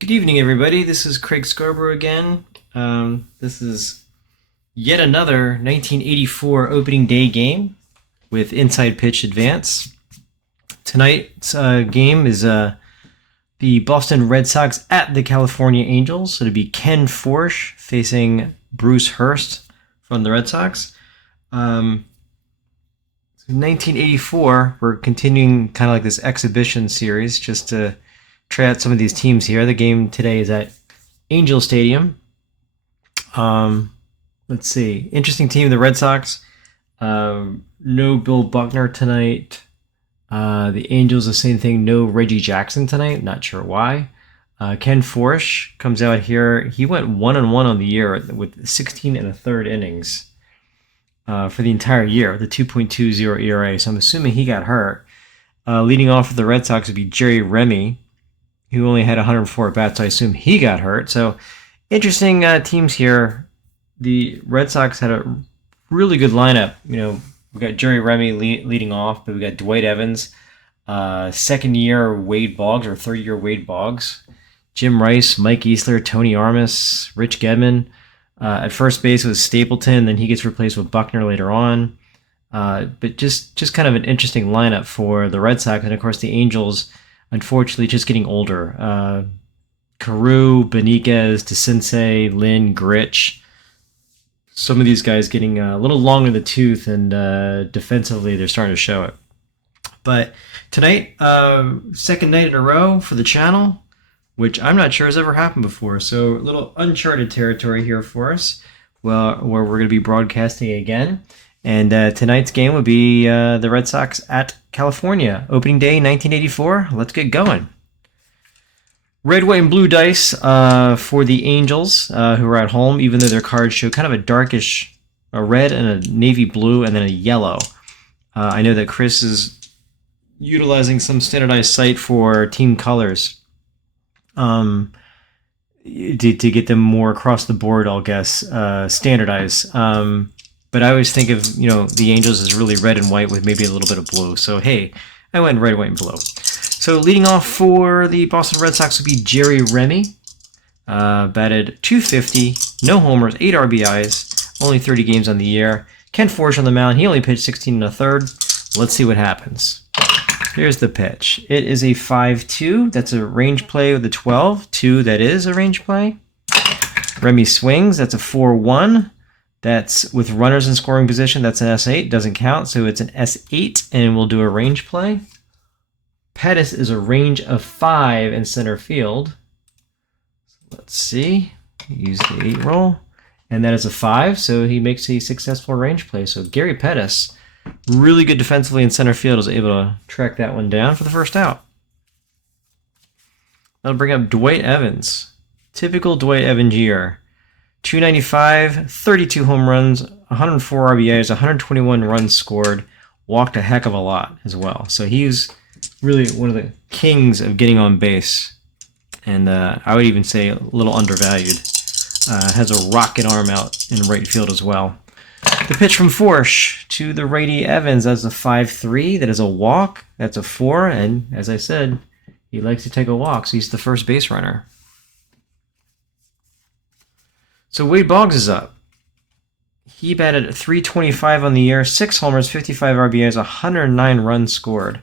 Good evening, everybody. This is Craig Scarborough again. This is yet another 1984 opening day game with inside pitch advance. Tonight's game is the Boston Red Sox at the California Angels. So it'll be Ken Forsch facing Bruce Hurst from the Red Sox. 1984, we're continuing kind of like this exhibition series just to try out some of these teams here. The game today is at Angel Stadium. Let's see. Interesting team, the Red Sox. No Bill Buckner tonight. The Angels, the same thing. No Reggie Jackson tonight. Not sure why. Ken Forsch comes out here. He went 1-1 on the year with 16 and a third innings for the entire year, the 2.20 ERA. So I'm assuming he got hurt. Leading off for the Red Sox would be Jerry Remy, who only had 104 at-bats, so I assume he got hurt. So interesting teams here. The Red Sox had a really good lineup. You know, we got Jerry Remy leading off, but we got Dwight Evans, second-year Wade Boggs, or third-year Wade Boggs, Jim Rice, Mike Easler, Tony Armas, Rich Gedman. At first base was Stapleton, then he gets replaced with Buckner later on. But just kind of an interesting lineup for the Red Sox. And, of course, the Angels, unfortunately, just getting older. Carew, Beniquez, DeCinces, Lynn, Grich. Some of these guys getting a little long in the tooth, and defensively they're starting to show it. But tonight, second night in a row for the channel, which I'm not sure has ever happened before. So a little uncharted territory here for us, where we're going to be broadcasting again. And tonight's game would be the Red Sox at California. Opening day, 1984. Let's get going. Red, white, and blue dice for the Angels, who are at home, even though their cards show kind of a darkish red and a navy blue and then a yellow. I know that Chris is utilizing some standardized site for team colors to get them more across the board, I'll guess, standardized. But I always think of, the Angels as really red and white with maybe a little bit of blue. So, hey, I went red, white, and blue. So leading off for the Boston Red Sox would be Jerry Remy. Batted .250, no homers, 8 RBIs, only 30 games on the year. Ken Forsch on the mound. He only pitched 16 and a third. Let's see what happens. Here's the pitch. It is a 5-2. That's a range play with a 12. 2, that is a range play. Remy swings. That's a 4-1. That's with runners in scoring position. That's an S8. Doesn't count, so it's an S8, and we'll do a range play. Pettis is a range of 5 in center field. Let's see. Use the 8 roll. And that is a 5, so he makes a successful range play. So Gary Pettis, really good defensively in center field, is able to track that one down for the first out. That'll bring up Dwight Evans. Typical Dwight Evans year. 295, 32 home runs, 104 RBIs, 121 runs scored, walked a heck of a lot as well. So he's really one of the kings of getting on base. And I would even say a little undervalued. Has a rocket arm out in right field as well. The pitch from Forsch to the righty Evans. That's a 5-3. That is a walk. That's a 4. And as I said, he likes to take a walk, so he's the first base runner. So Wade Boggs is up. He batted .325 on the year, 6 homers, 55 RBIs, 109 runs scored.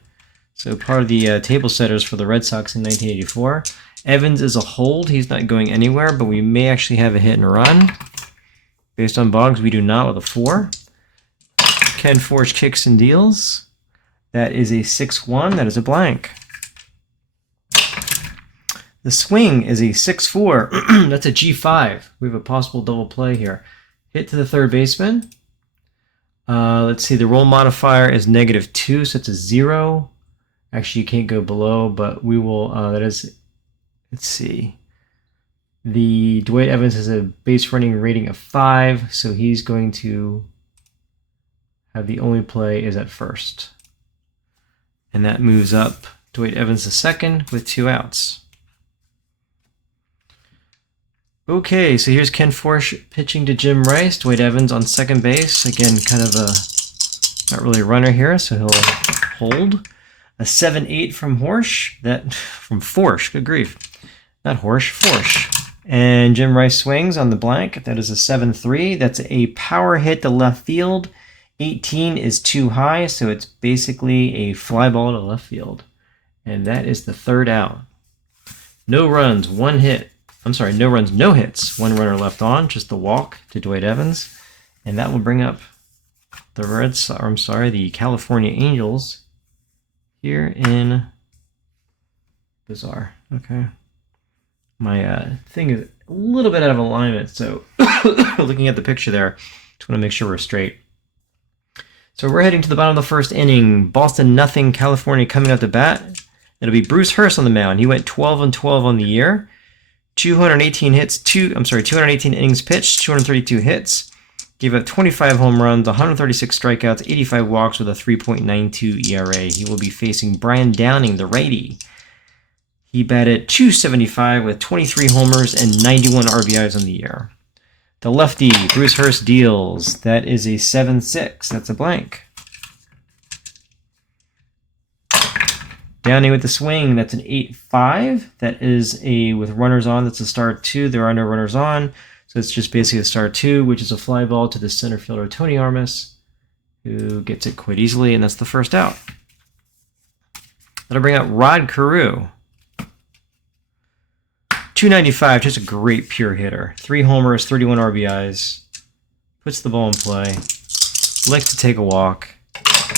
So part of the table setters for the Red Sox in 1984. Evans is a hold. He's not going anywhere, but we may actually have a hit and run. Based on Boggs, we do not with a 4. Ken Forsch kicks and deals. That is a 6-1. That is a blank. The swing is a 6-4. That's a G5. We have a possible double play here. Hit to the third baseman. Let's see. The roll modifier is -2, so it's a 0. Actually, you can't go below, but we will. That is. Let's see. The Dwight Evans has a base running rating of 5, so he's going to have the only play is at first. And that moves up Dwight Evans to second with 2 outs. Okay, so here's Ken Forsch pitching to Jim Rice. Dwight Evans on second base. Again, kind of a not really a runner here, so he'll hold. A 7-8 from Forsch. Good grief. Not Horsch, Forsch. And Jim Rice swings on the blank. That is a 7-3. That's a power hit to left field. 18 is too high, so it's basically a fly ball to left field. And that is the third out. No runs, one hit. I'm sorry, no runs, no hits. One runner left on, just the walk to Dwight Evans. And that will bring up the California Angels here in Bizarre. Okay. My thing is a little bit out of alignment, so looking at the picture there, just want to make sure we're straight. So we're heading to the bottom of the first inning. Boston nothing, California coming up to bat. It'll be Bruce Hurst on the mound. He went 12-12 on the year. 218 innings pitched, 232 hits. Gave up 25 home runs, 136 strikeouts, 85 walks with a 3.92 ERA. He will be facing Brian Downing, the righty. He batted .275 with 23 homers and 91 RBIs on the year. The lefty, Bruce Hurst, deals. That is a 7-6. That's a blank. Downing with the swing. That's an 8-5. That is with runners on. That's a star 2. There are no runners on. So it's just basically a star 2, which is a fly ball to the center fielder, Tony Armas, who gets it quite easily, and that's the first out. That'll bring out Rod Carew. .295, just a great pure hitter. 3 homers, 31 RBIs. Puts the ball in play. Likes to take a walk.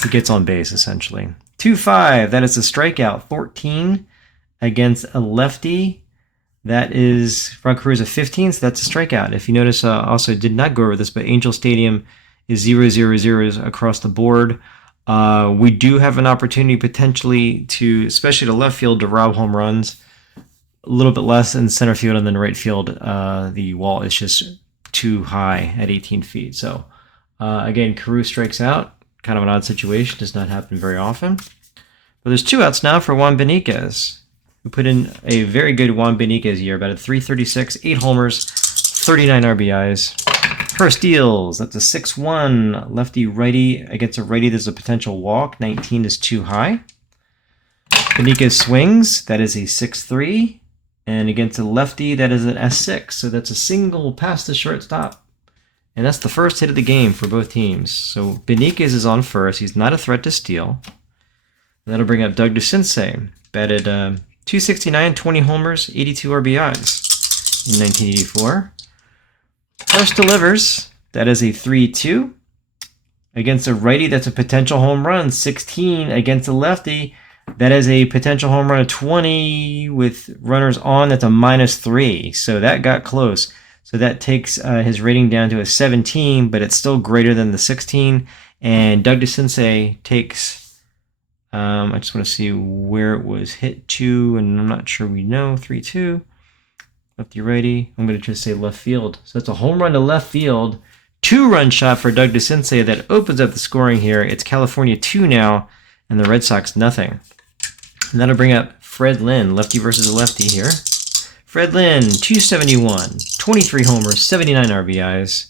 He gets on base, essentially. 2-5, that is a strikeout. 14 against a lefty. That is, Rod Carew's a 15, so that's a strikeout. If you notice, also did not go over this, but Angel Stadium is 0-0-0 across the board. We do have an opportunity potentially to, especially to left field, to rob home runs. A little bit less in center field, and then right field, the wall is just too high at 18 feet. So, again, Carew strikes out. Kind of an odd situation. Does not happen very often. But there's 2 outs now for Juan Benitez, who put in a very good Juan Benitez year. About a .336, 8 homers, 39 RBIs. Hurst deals. That's a 6-1. Lefty-righty against a righty. There's a potential walk. 19 is too high. Benitez swings. That is a 6-3. And against a lefty, that is an S6. So that's a single past the shortstop. And that's the first hit of the game for both teams. So Benitez is on first. He's not a threat to steal. And that'll bring up Doug DeCinces. Batted .269, 20 homers, 82 RBIs in 1984. Hurst delivers. That is a 3-2. Against a righty, that's a potential home run. 16 against a lefty. That is a potential home run of 20 with runners on. That's a -3. So that got close. So that takes his rating down to a 17, but it's still greater than the 16. And Doug DeCinces takes, I just want to see where it was hit to, and I'm not sure we know. 3-2. Lefty righty. I'm going to just say left field. So that's a home run to left field. 2-run shot for Doug DeCinces that opens up the scoring here. It's California 2 now, and the Red Sox nothing. And that'll bring up Fred Lynn, lefty versus a lefty here. Fred Lynn, .271, 23 homers, 79 RBIs.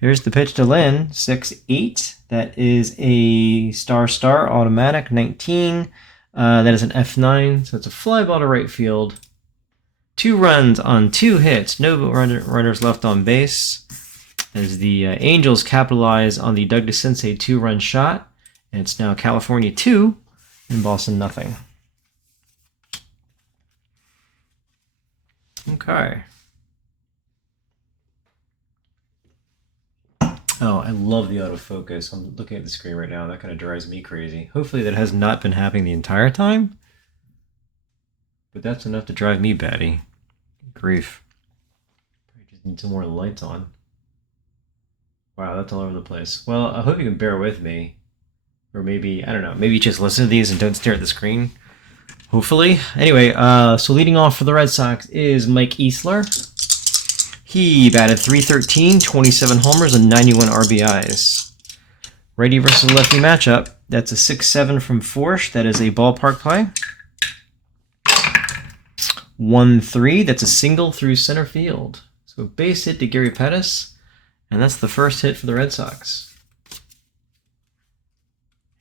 Here's the pitch to Lynn, 6-8. That is a star automatic, 19. That is an F9, so it's a fly ball to right field. 2 runs on 2 hits, no runners left on base. As the Angels capitalize on the Doug DeCinces 2-run shot, and it's now California 2 and Boston nothing. Okay. Oh, I love the autofocus. I'm looking at the screen right now. That kind of drives me crazy. Hopefully that has not been happening the entire time. But that's enough to drive me batty. Grief. I just need some more lights on. Wow, that's all over the place. Well, I hope you can bear with me. Or maybe, I don't know, maybe just listen to these and don't stare at the screen. Hopefully. Anyway, so leading off for the Red Sox is Mike Easler. He batted .313, 27 homers, and 91 RBIs. Righty versus lefty matchup. That's a 6-7 from Forsch. That is a ballpark play. 1-3. That's a single through center field. So a base hit to Gary Pettis. And that's the first hit for the Red Sox.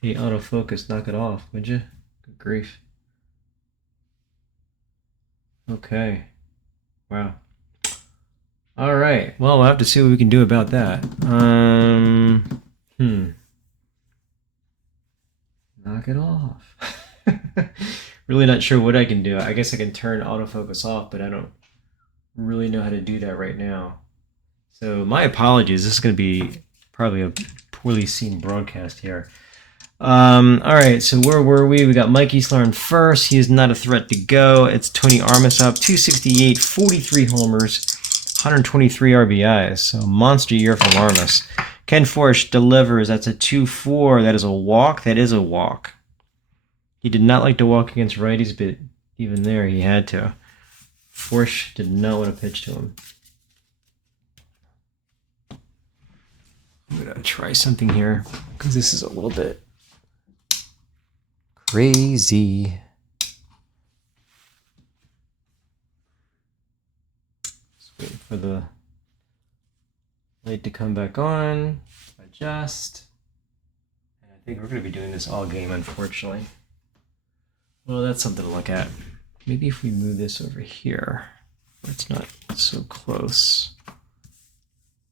Hey, autofocus, knock it off, would you? Good grief. Oh Okay. Wow. All right. Well, we'll have to see what we can do about that. Knock it off. Really not sure what I can do. I guess I can turn autofocus off, but I don't really know how to do that right now. So my apologies. This is going to be probably a poorly seen broadcast here. All right, so where were we? We got Mike Eastler on first. He is not a threat to go. It's Tony Armas up, 268, 43 homers, 123 RBIs. So monster year from Armas. Ken Forsch delivers. That's a 2-4. That is a walk. That is a walk. He did not like to walk against righties, but even there he had to. Forsch did not want to pitch to him. I'm going to try something here because this is a little bit crazy. Just waiting for the light to come back on. Adjust. And I think we're going to be doing this all game, unfortunately. Well, that's something to look at. Maybe if we move this over here, where it's not so close.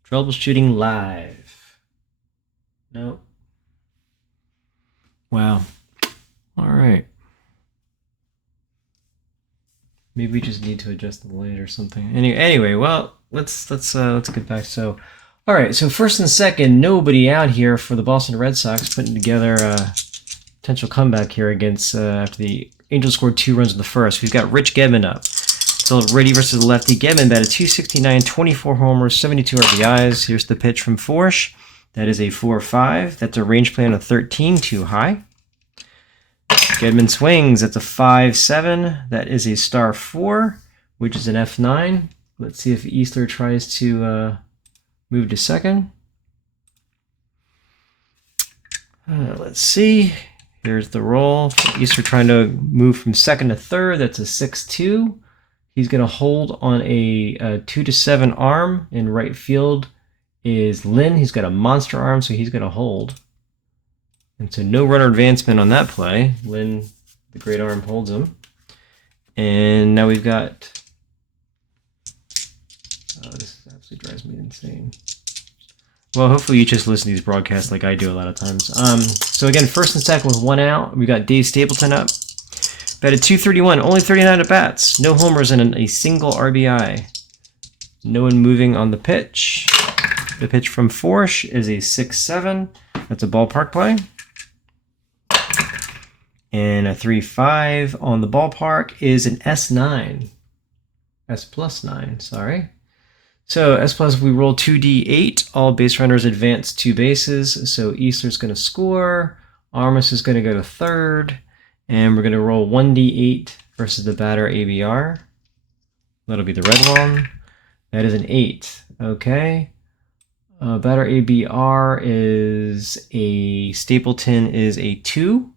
Troubleshooting live. Nope. Wow. All right. Maybe we just need to adjust the light or something. Anyway, well, let's get back. So, all right. So first and second, nobody out here for the Boston Red Sox, putting together a potential comeback here against after the Angels scored 2 runs in the first. We've got Rich Gedman up. So righty versus lefty. Gedman batted 269, 24 homers, 72 RBIs. Here's the pitch from Forsch. That is a 4-5. That's a range plan of 13, too high. Gedman swings. That's a 5-7. That is a star 4, which is an F9. Let's see if Eastler tries to move to second. Let's see. Here's the roll. Eastler trying to move from second to third. That's a 6-2. He's going to hold on a 2-7 arm. In right field is Lynn. He's got a monster arm, so he's going to hold. And so no runner advancement on that play. Lynn, the great arm, holds him. And now we've got... Oh, this absolutely drives me insane. Well, hopefully you just listen to these broadcasts like I do a lot of times. So again, first and second with 1 out. We got Dave Stapleton up. Batted 231, only 39 at bats. No homers and a single RBI. No one moving on the pitch. The pitch from Forsch is a 6-7. That's a ballpark play. And a 3-5 on the ballpark is an S9. S+9, sorry. So S+, we roll 2d8. All base runners advance 2 bases. So Eastler's going to score. Armas is going to go to third. And we're going to roll 1d8 versus the batter ABR. That'll be the red one. That is an 8. Okay. Batter ABR is a Stapleton is a 2.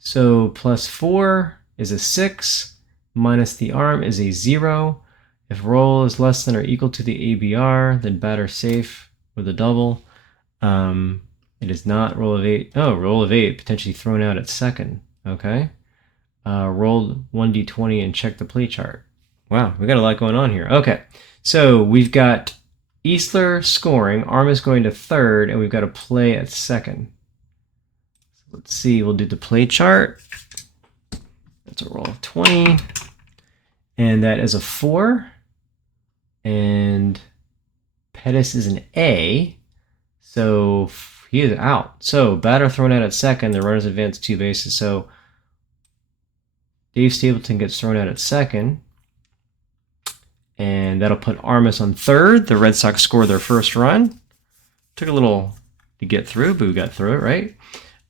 So +4 is a 6. Minus the arm is a 0. If roll is less than or equal to the ABR, then batter safe with a double. It is not roll of 8. Oh, roll of 8, potentially thrown out at second. Okay. Rolled 1d20 and check the play chart. Wow, we got a lot going on here. Okay. So we've got Eastler scoring, Armas going to third, and we've got a play at second. So let's see, we'll do the play chart. That's a roll of 20. And that is a 4. And Pettis is an A. So he is out. So batter thrown out at second, the runners advance 2 bases. So Dave Stapleton gets thrown out at second. And that'll put Armas on third. The Red Sox score their first run. Took a little to get through, but we got through it, right?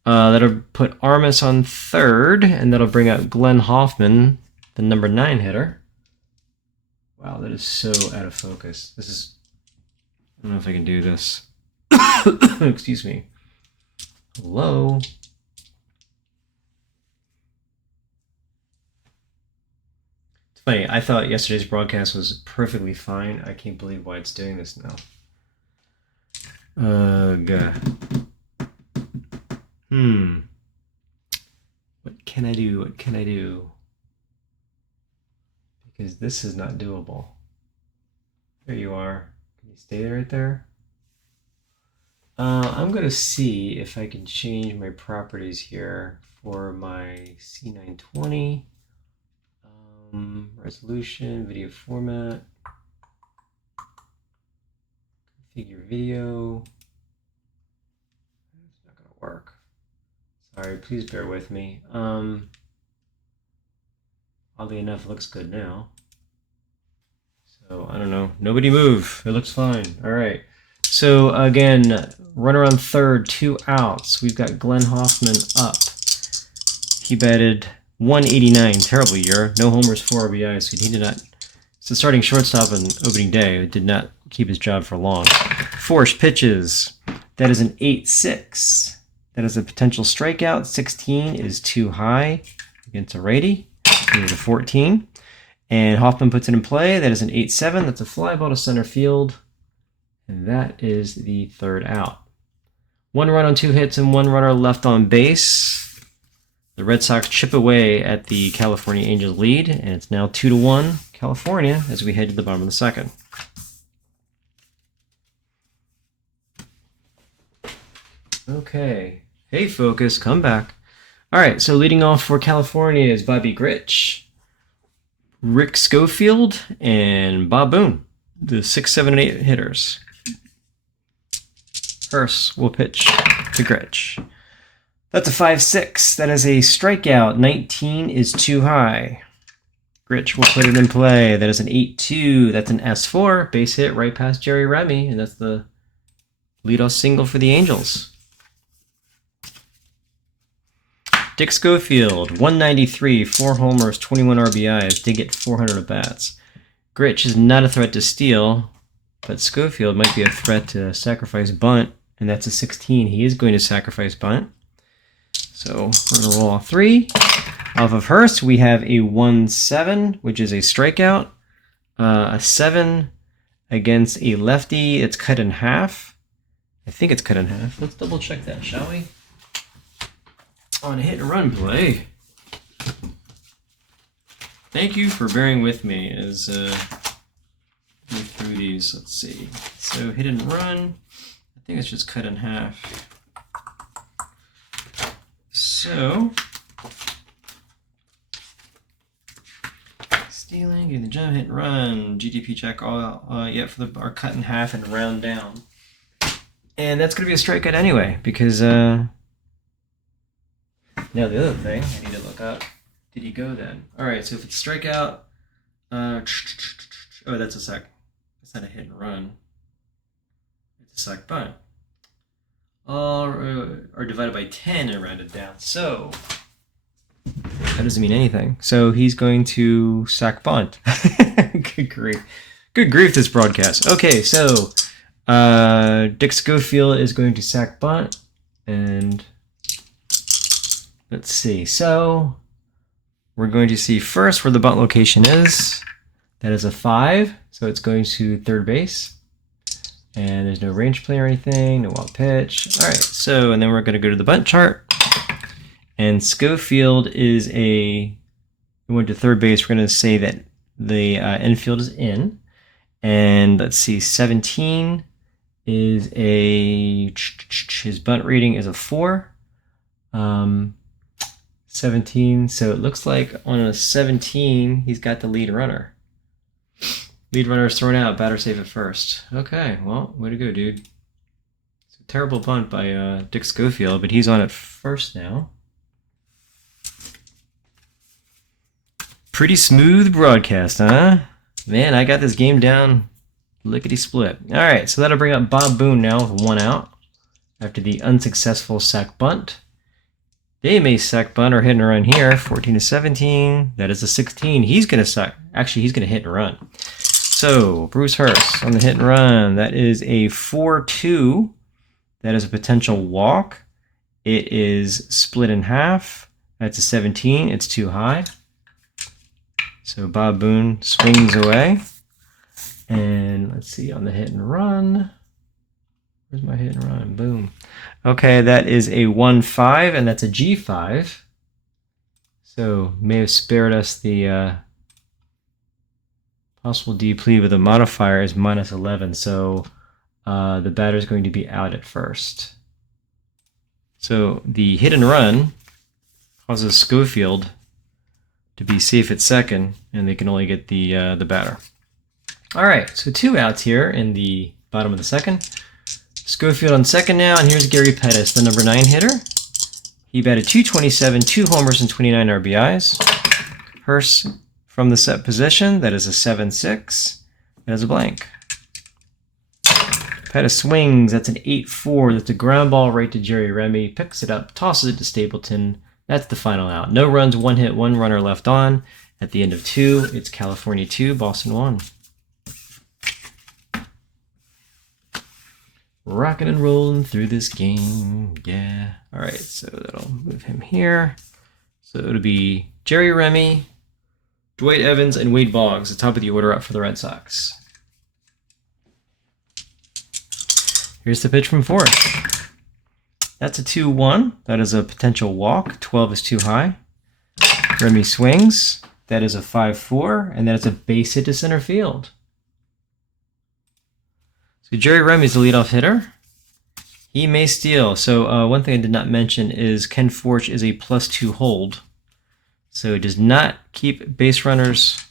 That'll put Armas on third, and that'll bring up Glenn Hoffman, the number 9 hitter. Wow, that is so out of focus. This is... I don't know if I can do this. Excuse me. Hello? It's funny, I thought yesterday's broadcast was perfectly fine. I can't believe why it's doing this now. What can I do? What can I do? because this is not doable. There you are. Can you stay right there? I'm going to see if I can change my properties here for my C920. Resolution, video format, configure video. It's not going to work. Sorry, please bear with me. Oddly enough, it looks good now. So, I don't know. Nobody move. It looks fine. All right. So, again, runner on third, 2 outs. We've got Glenn Hoffman up. He batted 189. Terrible year. No homers, 4 RBIs. So he did not. So, starting shortstop on opening day, did not keep his job for long. Forsch pitches. That is an 8-6. That is a potential strikeout. 16 is too high against a righty. He is a 14. And Hoffman puts it in play. That is an 8-7. That's a fly ball to center field. And that is the third out. 1 run on 2 hits and 1 runner left on base. The Red Sox chip away at the California Angels lead. And it's now 2-1 California as we head to the bottom of the second. Okay. Hey, Focus, come back. All right, so leading off for California is Bobby Grich, Rick Schofield, and Bob Boone, the 6, 7, and 8 hitters. Hurst will pitch to Grich. That's a 5-6. That is a strikeout. 19 is too high. Grich will put it in play. That is an 8-2. That's an S4. Base hit right past Jerry Remy, and that's the leadoff single for the Angels. Dick Schofield, 193, 4 homers, 21 RBIs, did get 400 at-bats. Grich is not a threat to steal, but Schofield might be a threat to sacrifice bunt, and that's a 16. He is going to sacrifice bunt. So we're going to roll all 3. Off of Hurst, we have a 1-7, which is a strikeout. A 7 against a lefty. It's cut in half. I think it's cut in half. Let's double check that, shall we? On a hit and run play. Thank you for bearing with me as we go through these. Let's see. So hit and run. I think it's just cut in half. So stealing, getting the jump, hit and run, GDP check, all for our cut in half and round down. And that's gonna be a strikeout anyway, because now the other thing I need to look up, did he go then? Alright, so if it's strikeout, oh, that's a sac. That's not a hit and run. It's a sac bunt. Or divided by 10 and rounded down. So that doesn't mean anything. So he's going to sac bunt. Good grief. Good grief, this broadcast. Okay, so Dick Schofield is going to sac bunt, and let's see. So we're going to see first where the bunt location is. That is a 5, so it's going to third base. And there's no range play or anything, no wild pitch. All right, so, and then we're going to go to the bunt chart. And Schofield is we went to third base. We're going to say that the infield is in. And let's see, 17 is his bunt rating is a 4. 17, so it looks like on a 17, he's got the lead runner. Lead runner is thrown out, batter safe at first. Okay, well, way to go, dude. It's a terrible bunt by Dick Schofield, but he's on at first now. Pretty smooth broadcast, huh? Man, I got this game down lickety-split. All right, so that'll bring up Bob Boone now with 1 out after the unsuccessful sac bunt. They may sac bunt or hit and run here. 14-17. That is a 16. He's going to sac. Actually, he's going to hit and run. So, Bruce Hurst on the hit and run. That is a 4-2. That is a potential walk. It is split in half. That's a 17. It's too high. So, Bob Boone swings away. And let's see, on the hit and run. Where's my hit and run? Boom. Okay, that is a 1-5, and that's a G5. So, may have spared us the Possible deplete with a modifier is -11, so the batter is going to be out at first. So the hit and run causes Schofield to be safe at second, and they can only get the batter. All right, so 2 outs here in the bottom of the second. Schofield on second now, and here's Gary Pettis, the number 9 hitter. He batted .227, 2 homers and 29 RBIs. Hurst from the set position, that is a 7-6. That is a blank. Pettis swings, that's an 8-4. That's a ground ball right to Jerry Remy. Picks it up, tosses it to Stapleton. That's the final out. No runs, 1 hit, 1 runner left on. At the end of 2, it's California 2, Boston 1. Rocking and rolling through this game, yeah. All right, so that'll move him here. So it'll be Jerry Remy, Dwight Evans, and Wade Boggs, the top of the order up for the Red Sox. Here's the pitch from Forsch. That's a 2-1. That is a potential walk. 12 is too high. Remy swings. That is a 5-4, and that is a base hit to center field. So Jerry Remy is the leadoff hitter. He may steal. So one thing I did not mention is Ken Forsch is a +2 hold. So it does not keep base runners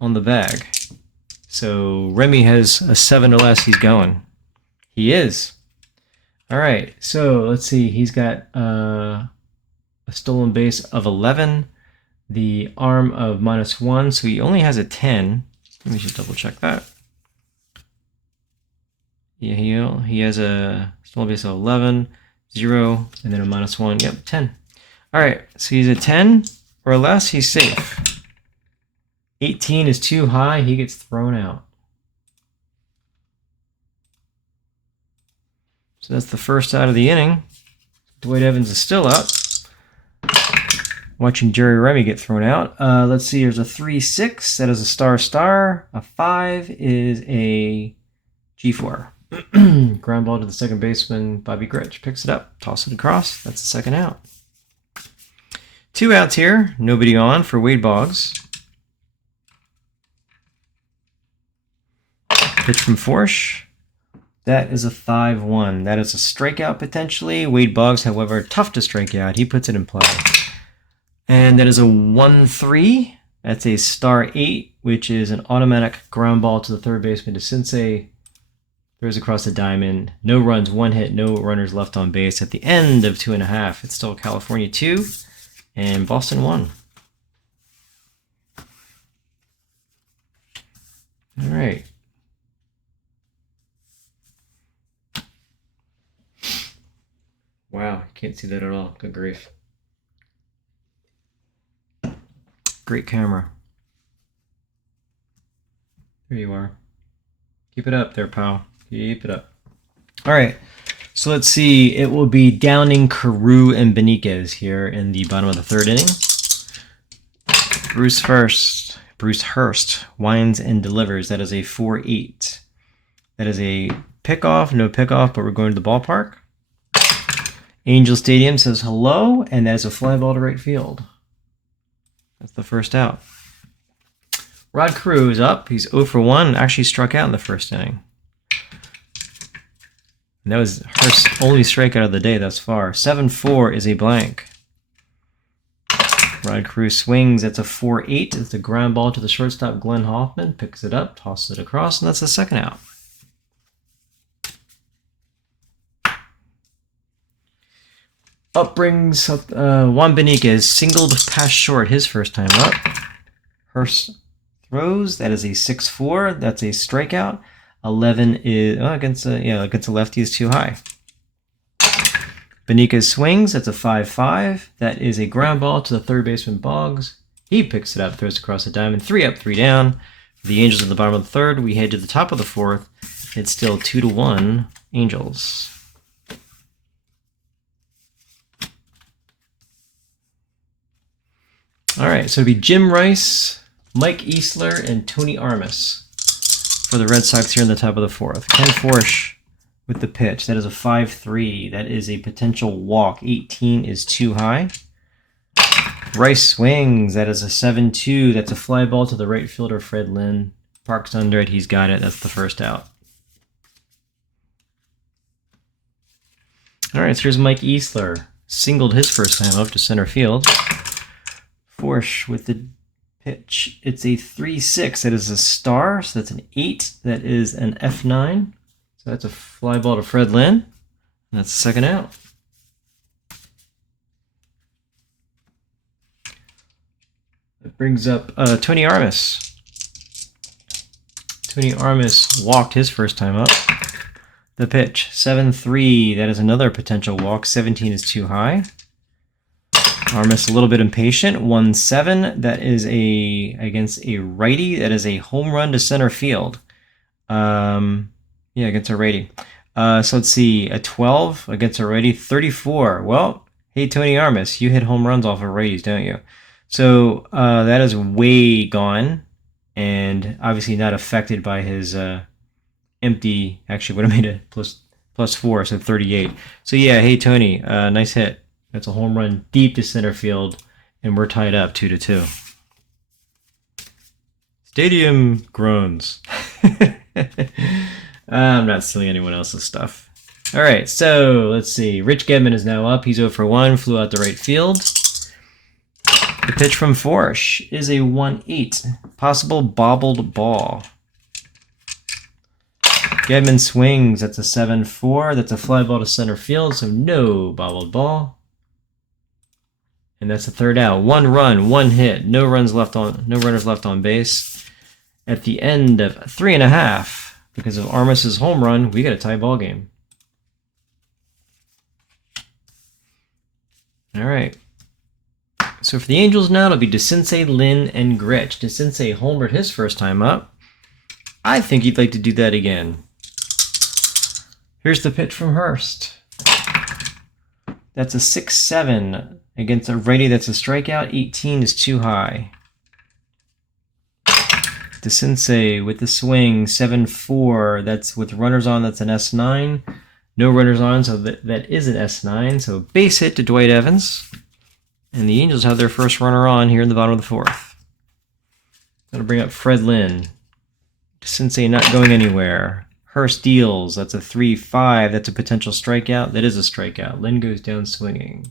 on the bag. So Remy has a 7 or less. He's going. He is. All right. So let's see. He's got a stolen base of 11. The arm of -1. So he only has a 10. Let me just double check that. Yeah, he has a stolen base of 11, 0, and then a -1. Yep, 10. All right, so he's a 10 or less, he's safe. 18 is too high, he gets thrown out. So that's the first out of the inning. Dwight Evans is still up. Watching Jerry Remy get thrown out. Let's see, there's a 3-6, that is a star. A 5 is a G4. Ground ball to the second baseman, Bobby Grich picks it up, toss it across. That's the second out. 2 outs here, nobody on for Wade Boggs. Pitch from Forsch. That is a 5-1. That is a strikeout potentially. Wade Boggs, however, tough to strike out. He puts it in play. And that is a 1-3. That's a star 8, which is an automatic ground ball to the third baseman to Sensei. Throws across the diamond. No runs, 1 hit, no runners left on base. At the end of 2.5, it's still California 2 and Boston 1. All right. Wow, can't see that at all. Good grief. Great camera. There you are. Keep it up there, pal. Keep it up. All right, so let's see. It will be Downing, Carew, and Benitez here in the bottom of the third inning. Bruce Hurst winds and delivers. That is a 4-8. That is a pickoff, no pickoff, but we're going to the ballpark. Angel Stadium says hello, and that is a fly ball to right field. That's the first out. Rod Carew is up. He's 0 for 1. Actually struck out in the first inning. And that was Hurst's only strikeout of the day thus far. 7-4 is a blank. Rod Carew swings. That's a 4-8. It's a ground ball to the shortstop, Glenn Hoffman. Picks it up, tosses it across, and that's the second out. Up brings Juan Benitez, singled past short his first time up. Hurst throws. That is a 6-4. That's a strikeout. 11 is against a lefty is too high. Benitez swings. That's a 5-5. That is a ground ball to the third baseman Boggs. He picks it up, throws across the diamond. 3 up, 3 down. For the Angels at the bottom of the third. We head to the top of the fourth. It's still 2-1 Angels. All right, so it'll be Jim Rice, Mike Easler, and Tony Armas for the Red Sox here in the top of the fourth. Ken Forsch with the pitch. That is a 5-3. That is a potential walk. 18 is too high. Rice swings. That is a 7-2. That's a fly ball to the right fielder, Fred Lynn. Parks under it. He's got it. That's the first out. All right, so here's Mike Easler. Singled his first time up to center field. Forsch with the pitch. It's a 3-6. That is a star. So that's an 8. That is an F9. So that's a fly ball to Fred Lynn. And that's the second out. That brings up Tony Armas. Tony Armas walked his first time up. The pitch, 7-3. That is another potential walk. 17 is too high. Armas a little bit impatient. 1-7. That is against a righty. That is a home run to center field. Yeah, against a righty. So let's see. A 12 against a righty. 34. Well, hey, Tony Armas, you hit home runs off of righties, don't you? So that is way gone, and obviously not affected by his empty. Actually, would have made it plus 4, so 38. So yeah, hey Tony, nice hit. That's a home run deep to center field, and we're tied up 2-2. Stadium groans. I'm not stealing anyone else's stuff. All right, so let's see. Rich Gedman is now up. He's 0 for 1. Flew out to right field. The pitch from Forsch is a 1-8. Possible bobbled ball. Gedman swings. That's a 7-4. That's a fly ball to center field, so no bobbled ball. And that's the third out. 1 run, 1 hit. No runners left on base. At the end of 3.5, because of Armas's home run, we got a tie ball game. All right. So for the Angels now, it'll be DeCinces, Lynn, and Gritch. DeCinces homered his first time up. I think he'd like to do that again. Here's the pitch from Hurst. That's a 6-7 against a righty. That's a strikeout. 18 is too high. DeCinces with the swing, 7-4. That's with runners on. That's an S9. No runners on, so that is an S9. So base hit to Dwight Evans. And the Angels have their first runner on here in the bottom of the 4th. That'll bring up Fred Lynn. DeCinces not going anywhere. Hurst deals. That's a 3-5. That's a potential strikeout. That is a strikeout. Lynn goes down swinging.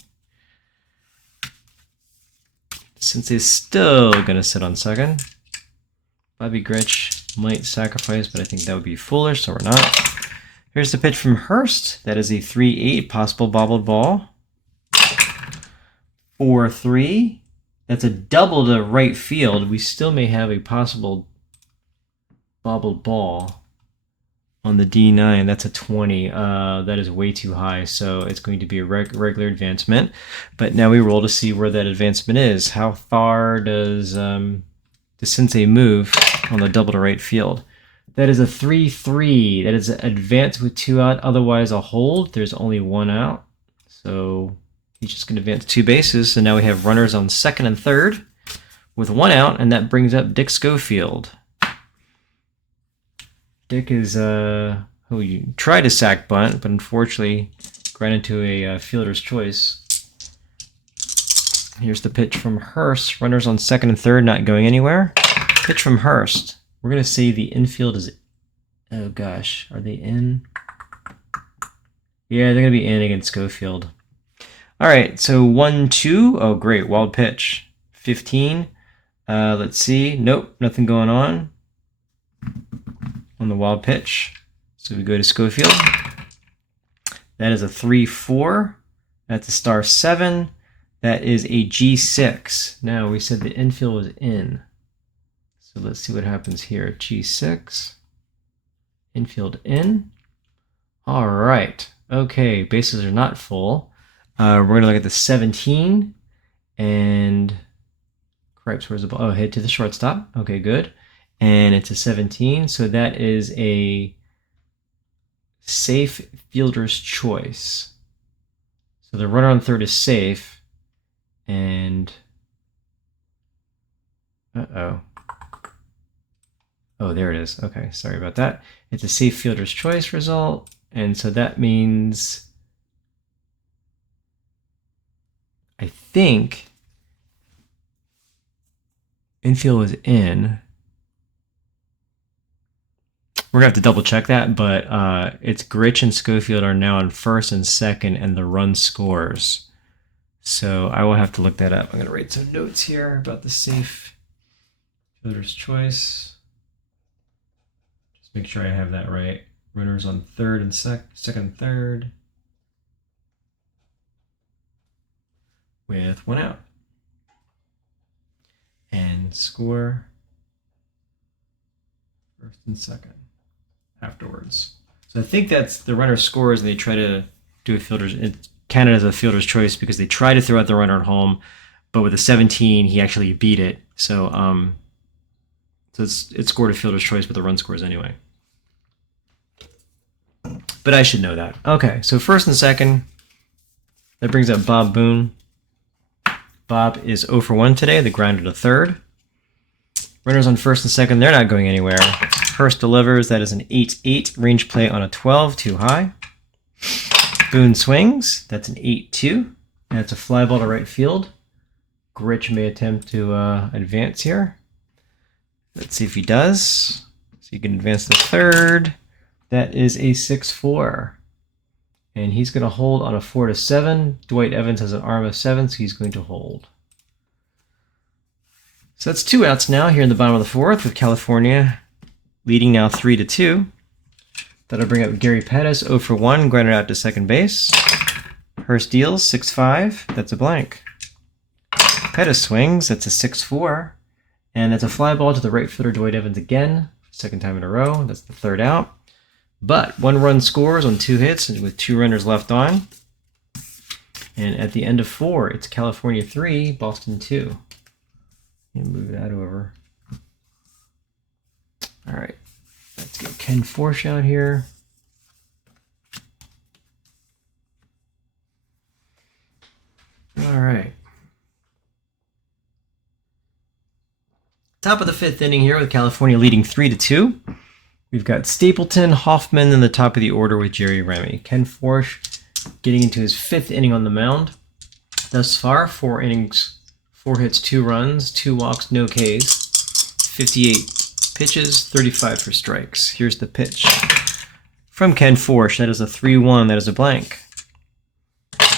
DeCinces still going to sit on second. Bobby Gritch might sacrifice, but I think that would be foolish, so we're not. Here's the pitch from Hurst. That is a 3-8. Possible bobbled ball. 4-3. That's a double to right field. We still may have a possible bobbled ball on the D9. That's a 20. That is way too high, so it's going to be a regular advancement. But now we roll to see where that advancement is. How far does DeCinces move on the double to right field? That is a 3-3. That is an advance with 2 out. Otherwise, a hold. There's only 1 out. So he's just going to advance 2 bases. So now we have runners on second and third with 1 out, and that brings up Dick Schofield. Dick is who you tried to sack bunt, but unfortunately ran into a fielder's choice. Here's the pitch from Hurst. Runners on second and third, not going anywhere. Pitch from Hurst. We're going to say the infield is... Oh, gosh. Are they in? Yeah, they're going to be in against Schofield. All right, so 1-2. Oh, great. Wild pitch. 15. Let's see. Nope, nothing going on the wild pitch. So we go to Schofield. That is a 3-4. That's a star 7. That is a G6. Now, we said the infield was in. So let's see what happens here. G6. Infield in. All right. Okay, bases are not full. We're going to look at the 17. And Cripes, where's the ball? Oh, head to the shortstop. Okay, good. And it's a 17. So that is a safe fielder's choice. So the runner on third is safe. And oh, there it is. Okay, sorry about that. It's a safe fielder's choice result. And so that means, I think Infield was in. We're going to have to double check that, but it's Grich and Schofield are now on first and second, and the run scores. So I will have to look that up. I'm going to write some notes here about the safe fielder's choice. Just make sure I have that right. Runners on third and second, third, with one out. And score first and second afterwards. So I think that's the runner scores, and they try to do a fielder's. It counted as a fielder's choice because they try to throw out the runner at home, but with a 17, he actually beat it. So so it scored a fielder's choice, but the run scores anyway. But I should know that. Okay, so first and second. That brings up Bob Boone. Bob is 0 for 1 today. The grounded to third. Runners on first and second, they're not going anywhere. Hurst delivers. That is an 8-8. Range play on a 12, too high. Boone swings. That's an 8-2. And it's a fly ball to right field. Grich may attempt to advance here. Let's see if he does. So you can advance to third. That is a 6-4. And he's going to hold on a 4-7. Dwight Evans has an arm of 7, so he's going to hold. So that's 2 outs now here in the bottom of the fourth, with California leading now 3-2. That'll bring up Gary Pettis, 0 for 1, grounded out to second base. Hurst deals, 6-5. That's a blank. Pettis swings. That's a 6-4. And that's a fly ball to the right fielder, Dwight Evans again. Second time in a row. That's the third out. But 1 run scores on 2 hits with 2 runners left on. And at the end of 4, it's California 3, Boston 2. Move that over. All right. Let's get Ken Forsch out here. All right. Top of the 5th inning here with California leading 3-2. We've got Stapleton, Hoffman in the top of the order with Jerry Remy. Ken Forsch getting into his 5th inning on the mound. Thus far, 4 innings, 4 hits, 2 runs, 2 walks, no Ks. 58 pitches, 35 for strikes. Here's the pitch from Ken Forsch. That is a 3-1. That is a blank.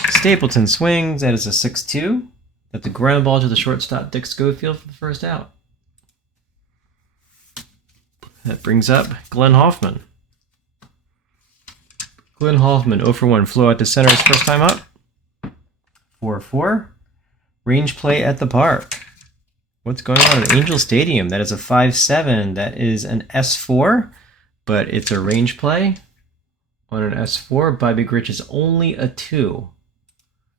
Stapleton swings. That is a 6-2. That's a ground ball to the shortstop, Dick Schofield, for the first out. That brings up Glenn Hoffman. Glenn Hoffman, 0 for 1, flew out to center his first time up. 4-4. Range play at the park. What's going on at Angel Stadium? That is a 5-7. That is an S4, but it's a range play on an S4. Bobby Grich is only a 2.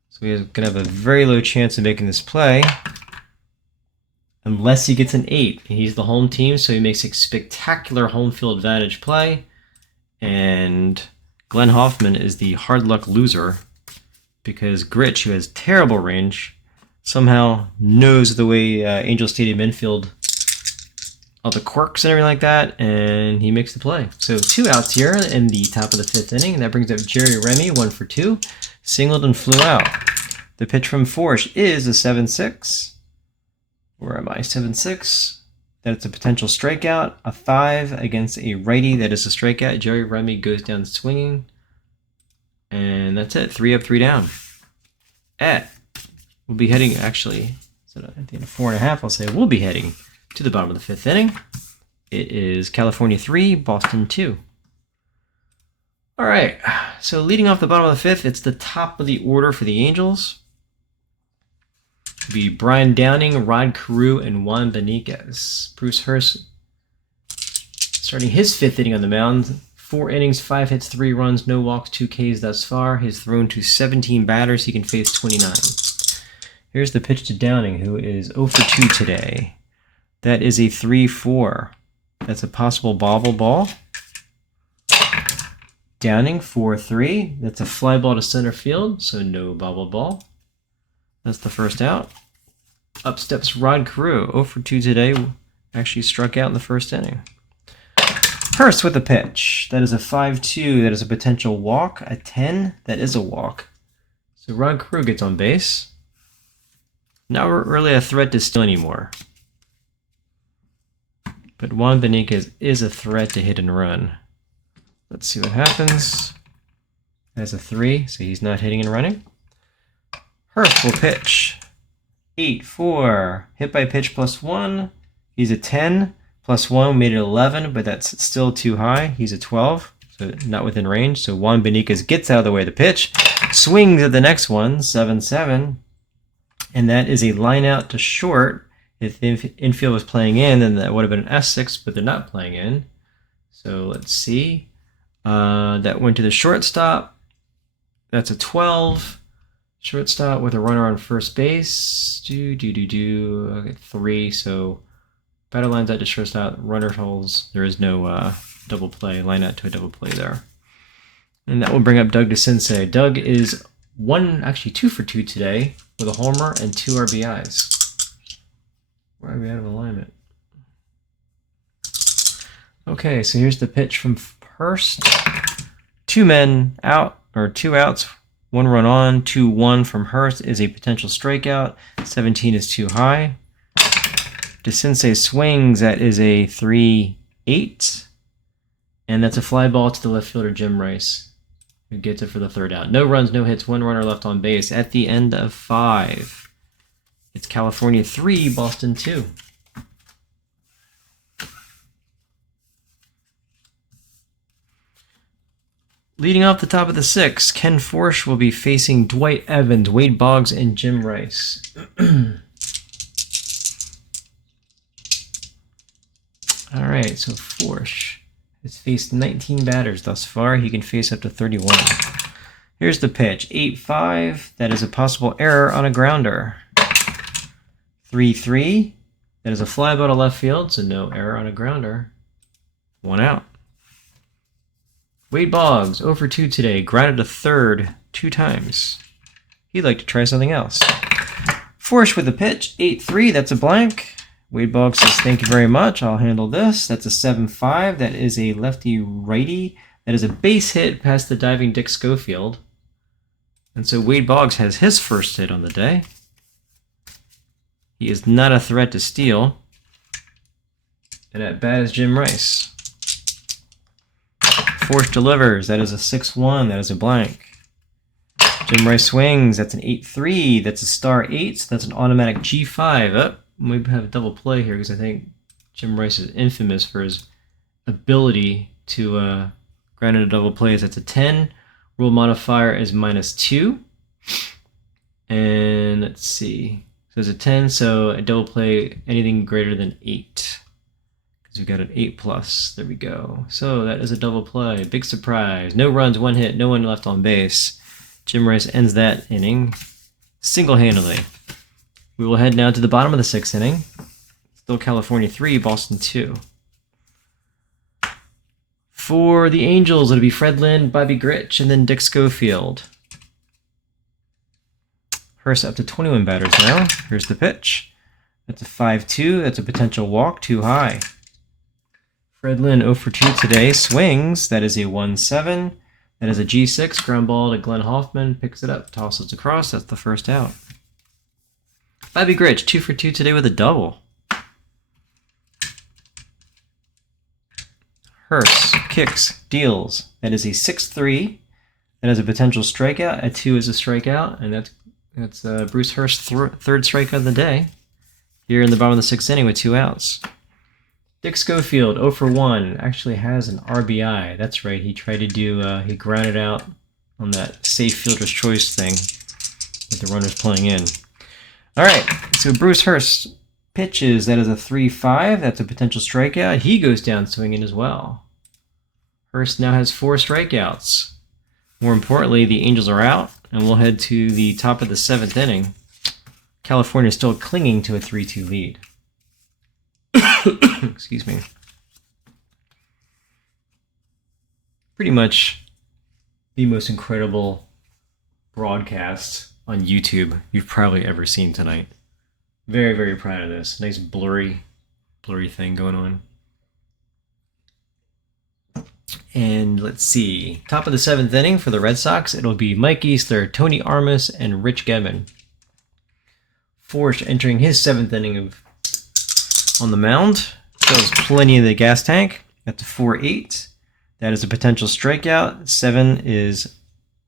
So he's going to have a very low chance of making this play. Unless he gets an 8. He's the home team, so he makes a spectacular home field advantage play. And Glenn Hoffman is the hard luck loser because Grich, who has terrible range, somehow knows the way Angel Stadium infield, all the quirks and everything like that, and he makes the play. So 2 outs here in the top of the 5th inning, and that brings up Jerry Remy, 1 for 2. Singled and flew out. The pitch from Forsch is a 7-6. Where am I? 7-6. That's a potential strikeout. A 5 against a righty. That is a strikeout. Jerry Remy goes down swinging. And that's it. 3 up, 3 down. We'll be heading, actually, so at the end of 4.5, I'll say we'll be heading to the bottom of the 5th inning. It is California 3, Boston 2. All right. So leading off the bottom of the 5th, it's the top of the order for the Angels. Be Brian Downing, Rod Carew, and Juan Beniquez. Bruce Hurst starting his 5th inning on the mound. 4 innings, 5 hits, 3 runs, no walks, 2 Ks thus far. He's thrown to 17 batters. He can face 29. Here's the pitch to Downing, who is 0 for 2 today. That is a 3-4. That's a possible bobble ball. Downing, 4-3. That's a fly ball to center field, so no bobble ball. That's the first out. Up steps Rod Carew, 0 for 2 today. Actually struck out in the first inning. Hurst with a pitch. That is a 5-2. That is a potential walk. A 10. That is a walk. So Rod Carew gets on base. Not really a threat to steal anymore. But Juan Beniquez is a threat to hit and run. Let's see what happens. Has a 3, so he's not hitting and running. Hurst will pitch. 8-4. Hit by pitch +1. He's a 10. +1 made it 11, but that's still too high. He's a 12, so not within range. So Juan Beniquez gets out of the way of the pitch. Swings at the next one, 7-7. And that is a line out to short. If the infield was playing in, then that would have been an S6, but they're not playing in. So let's see. That went to the shortstop. That's a 12. Shortstop with a runner on first base. Okay, 3. So batter lines out to shortstop. Runner holds. There is no double play. Line out to a double play there. And that will bring up Doug DeCinces. Doug is 2 for 2 today with a homer and 2 RBIs. Why are we out of alignment? Okay, so here's the pitch from Hurst. 2 men out, or 2 outs, 1 run on. 2-1 from Hurst is a potential strikeout. 17 is too high. DeCinces swings. That is a 3-8. And that's a fly ball to the left fielder, Jim Rice, who gets it for the 3rd out. No runs, no hits, 1 runner left on base at the end of 5. It's California 3, Boston 2. Leading off the top of the 6th, Ken Forsch will be facing Dwight Evans, Wade Boggs, and Jim Rice. All right, so Forsch has faced 19 batters thus far. He can face up to 31. Here's the pitch, 8-5. That is a possible error on a grounder. 3-3. That is a fly ball to left field, so no error on a grounder. 1 out. Wade Boggs, 0 for 2 today. Grounded to 3rd 2 times. He'd like to try something else. Forsch with a pitch, 8-3. That's a blank. Wade Boggs says, thank you very much. I'll handle this. That's a 7-5. That is a lefty-righty. That is a base hit past the diving Dick Schofield. And so Wade Boggs has his first hit on the day. He is not a threat to steal. And at bat is Jim Rice. Forsch delivers. That is a 6-1. That is a blank. Jim Rice swings. That's an 8-3. That's a star 8. So that's an automatic G5. Oh, we have a double play here because I think Jim Rice is infamous for his ability to grind into double plays. That's a 10. Rule modifier is -2. And let's see. So it's a 10, so a double play anything greater than 8. Because we've got an 8+. There we go. So that is a double play. Big surprise. No runs, 1 hit, no one left on base. Jim Rice ends that inning single-handedly. We will head now to the bottom of the 6th inning. Still California 3, Boston 2. For the Angels, it'll be Fred Lynn, Bobby Grich, and then Dick Schofield. Hurst up to 21 batters now. Here's the pitch. That's a 5-2. That's a potential walk, too high. Fred Lynn 0 for 2 today. Swings. That is a 1-7. That is a G6. Ground ball to Glenn Hoffman. Picks it up. Tosses across. That's the 1st out. Bobby Grich 2 for 2 today with a double. Hurst kicks, deals. That is a 6-3. That is a potential strikeout. A 2 is a strikeout. And that's Bruce Hurst's 3rd strikeout of the day. Here in the bottom of the 6th inning with 2 outs. Dick Schofield, 0 for 1, actually has an RBI. That's right, he tried to do, he grounded out on that safe fielder's choice thing with the runners playing in. All right, so Bruce Hurst pitches. That is a 3-5. That's a potential strikeout. He goes down swinging as well. Hurst now has 4 strikeouts. More importantly, the Angels are out, and we'll head to the top of the 7th inning. California is still clinging to a 3-2 lead. Excuse me. Pretty much the most incredible broadcast on YouTube you've probably ever seen tonight. Very, very proud of this. Nice blurry thing going on. And let's see. Top of the 7th inning for the Red Sox. It'll be Mike Easler, Tony Armas, and Rich Gedman. Forsch entering his 7th inning on the mound. Fills plenty of the gas tank. That's a 4-8. That is a potential strikeout. 7 is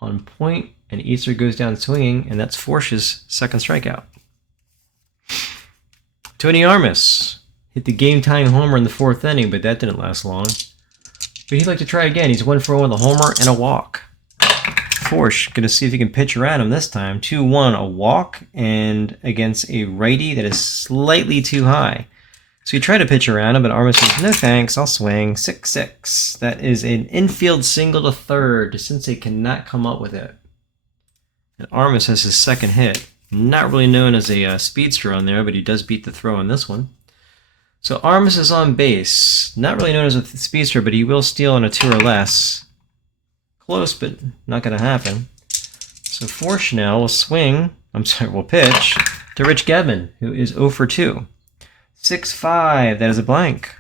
on point, and Easter goes down swinging, and that's Forsch's second strikeout. Tony Armas hit the game-tying homer in the 4th inning, but that didn't last long. But he'd like to try again. He's 1 for 1 with a homer and a walk. Forsch going to see if he can pitch around him this time. 2-1, a walk, and against a righty that is slightly too high. So he tried to pitch around him, but Armas says, no thanks, I'll swing. 6-6. That is an infield single to third, since they cannot come up with it. And Armas has his second hit. Not really known as a speedster on there, but he does beat the throw on this one. So Armas is on base. Not really known as a speedster, but he will steal on a 2 or less. Close, but not going to happen. So Forsch now will will pitch to Rich Gedman, who is 0 for 2. 6-5, that is a blank.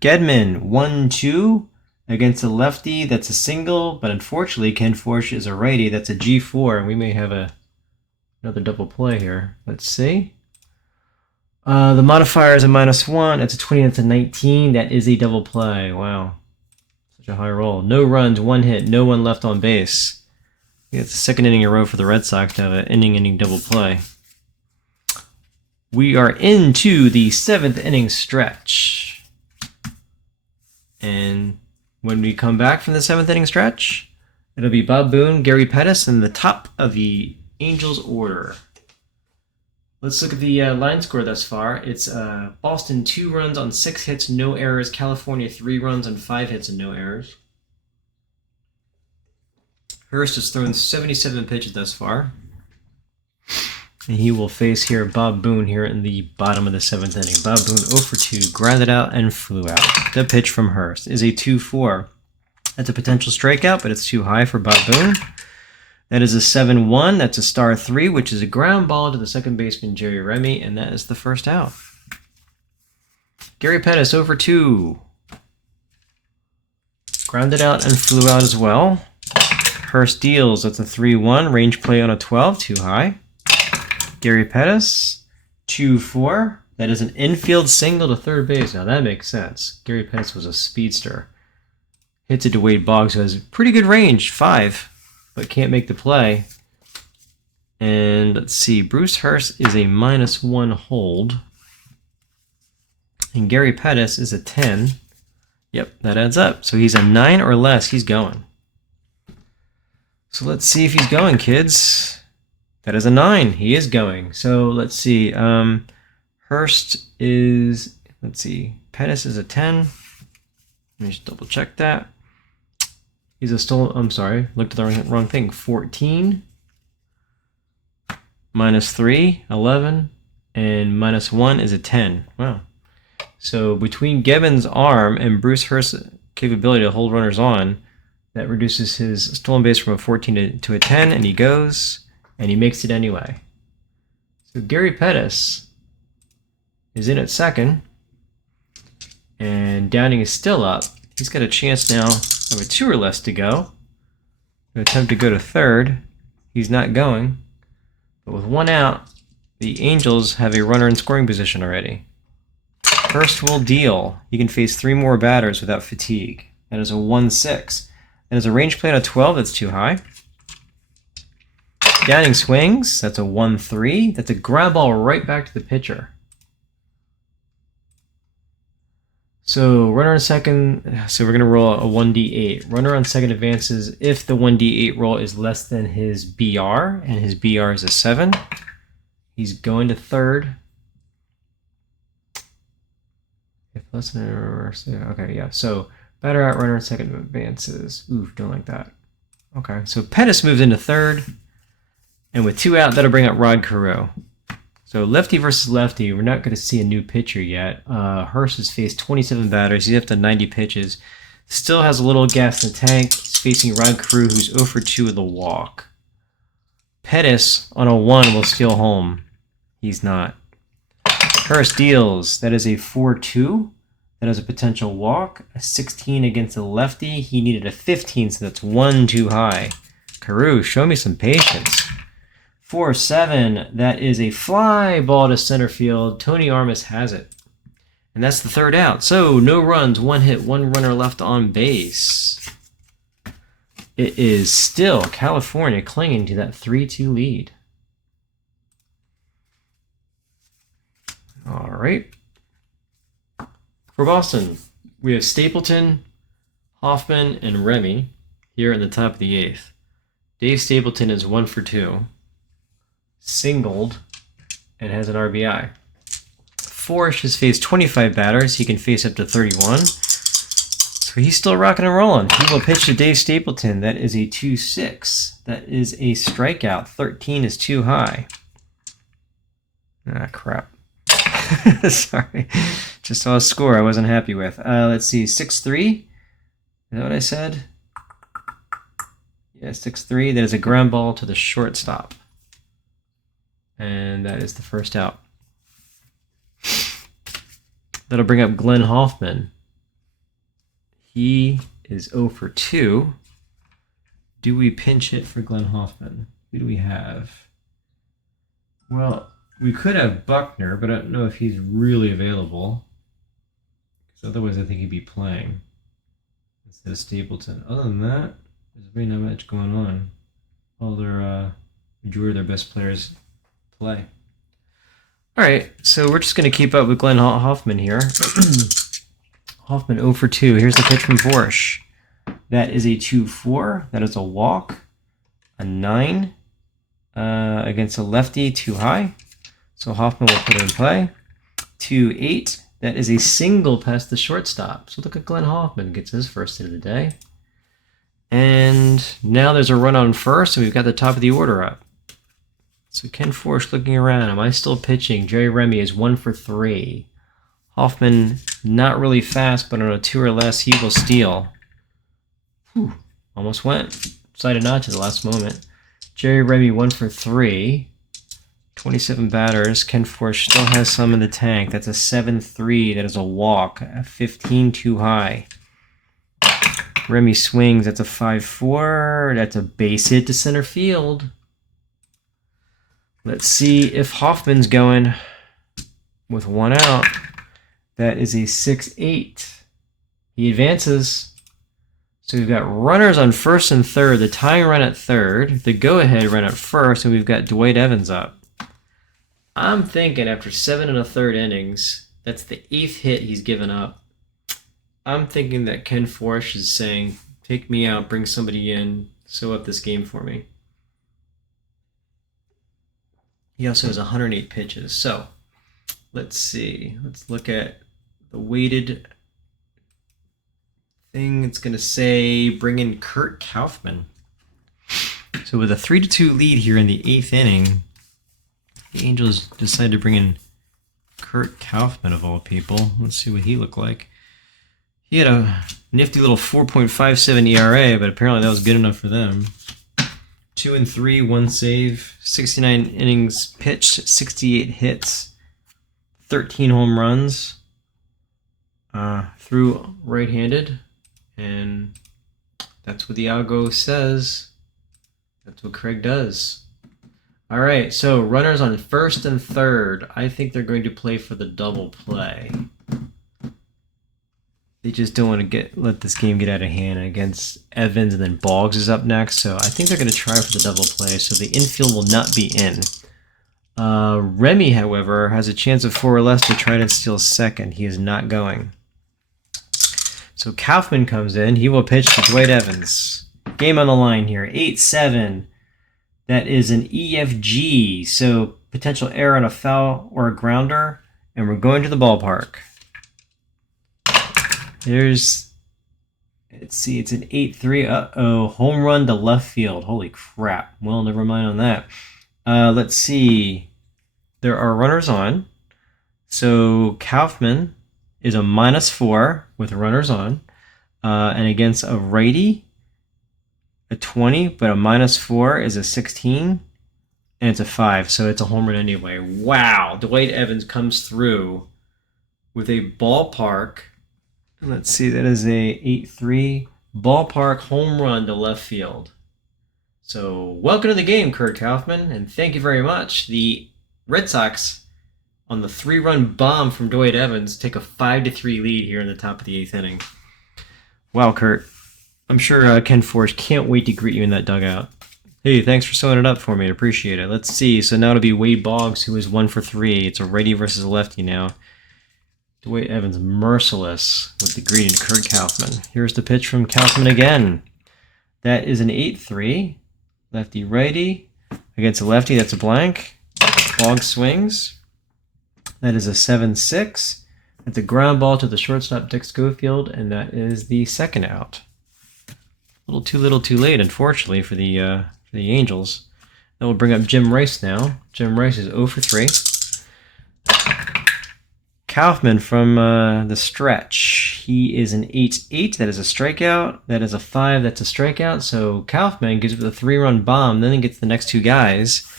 Gedman, 1-2 against a lefty. That's a single, but unfortunately Ken Forsch is a righty. That's a G4, and we may have another double play here. Let's see. The modifier is a -1. That's a 20, that's a 19. That is a double play. Wow. Such a high roll. No runs, 1 hit, no one left on base. It's the second inning in a row for the Red Sox to have an inning double play. We are into the 7th inning stretch. And when we come back from the 7th inning stretch, it'll be Bob Boone, Gary Pettis, and the top of the Angels order. Let's look at the line score thus far. It's Boston 2 runs on 6 hits, no errors. California 3 runs on 5 hits and no errors. Hurst has thrown 77 pitches thus far. And he will face here Bob Boone here in the bottom of the 7th inning. Bob Boone 0 for 2, grounded out and flew out. The pitch from Hurst is a 2-4. That's a potential strikeout, but it's too high for Bob Boone. That is a 7-1. That's a star 3, which is a ground ball to the second baseman, Jerry Remy, and that is the first out. Gary Pettis 0 for 2. Grounded out and flew out as well. Hurst deals. That's a 3-1. Range play on a 12, too high. Gary Pettis, 2-4. That is an infield single to third base. Now that makes sense. Gary Pettis was a speedster. Hits it to Wade Boggs, who has pretty good range, 5, but can't make the play. And let's see, Bruce Hurst is a -1 hold. And Gary Pettis is a 10. Yep, that adds up. So he's a 9 or less, he's going. So let's see if he's going, kids. That is a 9. He is going. So let's see. Hurst is, Pettis is a 10. Let me just double check that. He's a I'm sorry, looked at the wrong thing. 14 -3, 11, and -1 is a 10. Wow. So between Gedman's arm and Bruce Hurst's capability to hold runners on, that reduces his stolen base from a 14 to a 10, and he goes. And he makes it anyway. So Gary Pettis is in at second. And Downing is still up. He's got a chance now of a 2 or less to go. An attempt to go to third. He's not going. But with 1 out, the Angels have a runner in scoring position already. Hurst will deal. He can face 3 more batters without fatigue. That is a 1-6. That is a range play on a 12. That's too high. Downing swings. That's a 1-3. That's a ground ball right back to the pitcher. So runner on second. So we're going to roll a 1d8. Runner on second advances if the 1d8 roll is less than his BR, and his BR is a 7. He's going to third. If less than okay, yeah. So batter out, runner on second advances. Ooh, don't like that. Okay, so Pettis moves into third. And with 2 out, that'll bring up Rod Carew. So lefty versus lefty, we're not going to see a new pitcher yet. Hurst has faced 27 batters. He's up to 90 pitches. Still has a little gas in the tank. He's facing Rod Carew, who's 0 for 2 with a walk. Pettis on a 1 will steal home. He's not. Hurst deals. That is a 4-2. That is a potential walk. A 16 against a lefty. He needed a 15, so that's 1 too high. Carew, show me some patience. 4-7, that is a fly ball to center field. Tony Armas has it. And that's the third out. So no runs, one hit, one runner left on base. It is still California clinging to that 3-2 lead. All right. For Boston, we have Stapleton, Hoffman, and Remy here in the top of the eighth. Dave Stapleton is 1 for 2, singled, and has an RBI. Forsch has faced 25 batters. He can face up to 31. So he's still rocking and rolling. He will pitch to Dave Stapleton. That is a 2-6. That is a strikeout. 13 is too high. Ah, crap. Sorry. Just saw a score I wasn't happy with. Let's see. 6-3. Is that what I said? Yeah, 6-3. That is a ground ball to the shortstop. And that is the first out. That'll bring up Glenn Hoffman. He is 0 for 2. Do we pinch hit for Glenn Hoffman? Who do we have? Well, we could have Buckner, but I don't know if he's really available. Because otherwise I think he'd be playing instead of Stapleton. Other than that, there's really not much going on. All their majority of their best players play. All right, so we're just going to keep up with Glenn Hoffman here. Hoffman 0 for 2. Here's the pitch from Forsch. That is a 2-4. That is a walk. A 9 against a lefty, too high. So Hoffman will put it in play. 2-8. That is a single past the shortstop. So look at Glenn Hoffman. Gets his first hit of the day. And now there's a run on first, so we've got the top of the order up. So Ken Forsch looking around. Am I still pitching? Jerry Remy is 1 for 3. Hoffman not really fast, but on a 2 or less, he will steal. Whew, almost went. Decided not to the last moment. Jerry Remy 1 for 3. 27 batters. Ken Forsch still has some in the tank. That's a 7-3. That is a walk. A 15 too high. Remy swings. That's a 5-4. That's a base hit to center field. Let's see if Hoffman's going with 1 out. That is a 6-8. He advances. So we've got runners on first and third, the tying run at third, the go-ahead run at first, and we've got Dwight Evans up. I'm thinking after 7 1/3 innings, that's the 8th hit he's given up. I'm thinking that Ken Forsch is saying, take me out, bring somebody in, sew up this game for me. He also has 108 pitches. So let's see. Let's look at the weighted thing. It's going to say bring in Kurt Kaufman. So with a 3-2 lead here in the 8th inning, the Angels decided to bring in Kurt Kaufman of all people. Let's see what he looked like. He had a nifty little 4.57 ERA, but apparently that was good enough for them. 2-3, 1 save, 69 innings pitched, 68 hits, 13 home runs. Threw right-handed, and that's what the algo says. That's what Craig does. All right, so runners on first and third. I think they're going to play for the double play. They just don't want to let this game get out of hand against Evans, and then Boggs is up next. So I think they're going to try for the double play. So the infield will not be in. Remy, however, has a chance of 4 or less to try to steal second. He is not going. So Kaufman comes in. He will pitch to Dwight Evans. Game on the line here. 8-7. That is an EFG. So potential error on a foul or a grounder. And we're going to the ballpark. Let's see, it's an 8-3. Uh-oh, home run to left field. Holy crap. Well, never mind on that. Let's see. There are runners on. So Kaufman is a -4 with runners on. And against a righty, a 20, but a -4 is a 16. And it's a 5, so it's a home run anyway. Wow. Dwight Evans comes through with a ballpark. Let's see, that is a 8-3 ballpark home run to left field. So welcome to the game, Kurt Kaufman, and thank you very much. The Red Sox on the 3-run bomb from Dwight Evans, take a 5-3 lead here in the top of the 8th inning. Wow, Kurt. I'm sure Ken Forsch can't wait to greet you in that dugout. Hey, thanks for sewing it up for me. I appreciate it. Let's see. So now it'll be Wade Boggs, who is 1 for 3. It's a righty versus a lefty now. Dwight Evans merciless with the greeting to Kurt Kaufman. Here's the pitch from Kaufman again. That is an 8-3. Lefty righty. Against a lefty, that's a blank. Boggs swings. That is a 7-6. That's a ground ball to the shortstop, Dick Schofield, and that is the second out. A little too late, unfortunately, for the Angels. That will bring up Jim Rice now. Jim Rice is 0 for 3. Kaufman from the stretch. He is an 8-8. That is a strikeout. That is a 5. That's a strikeout. So Kaufman gives up the 3-run bomb, then he gets the next 2 guys.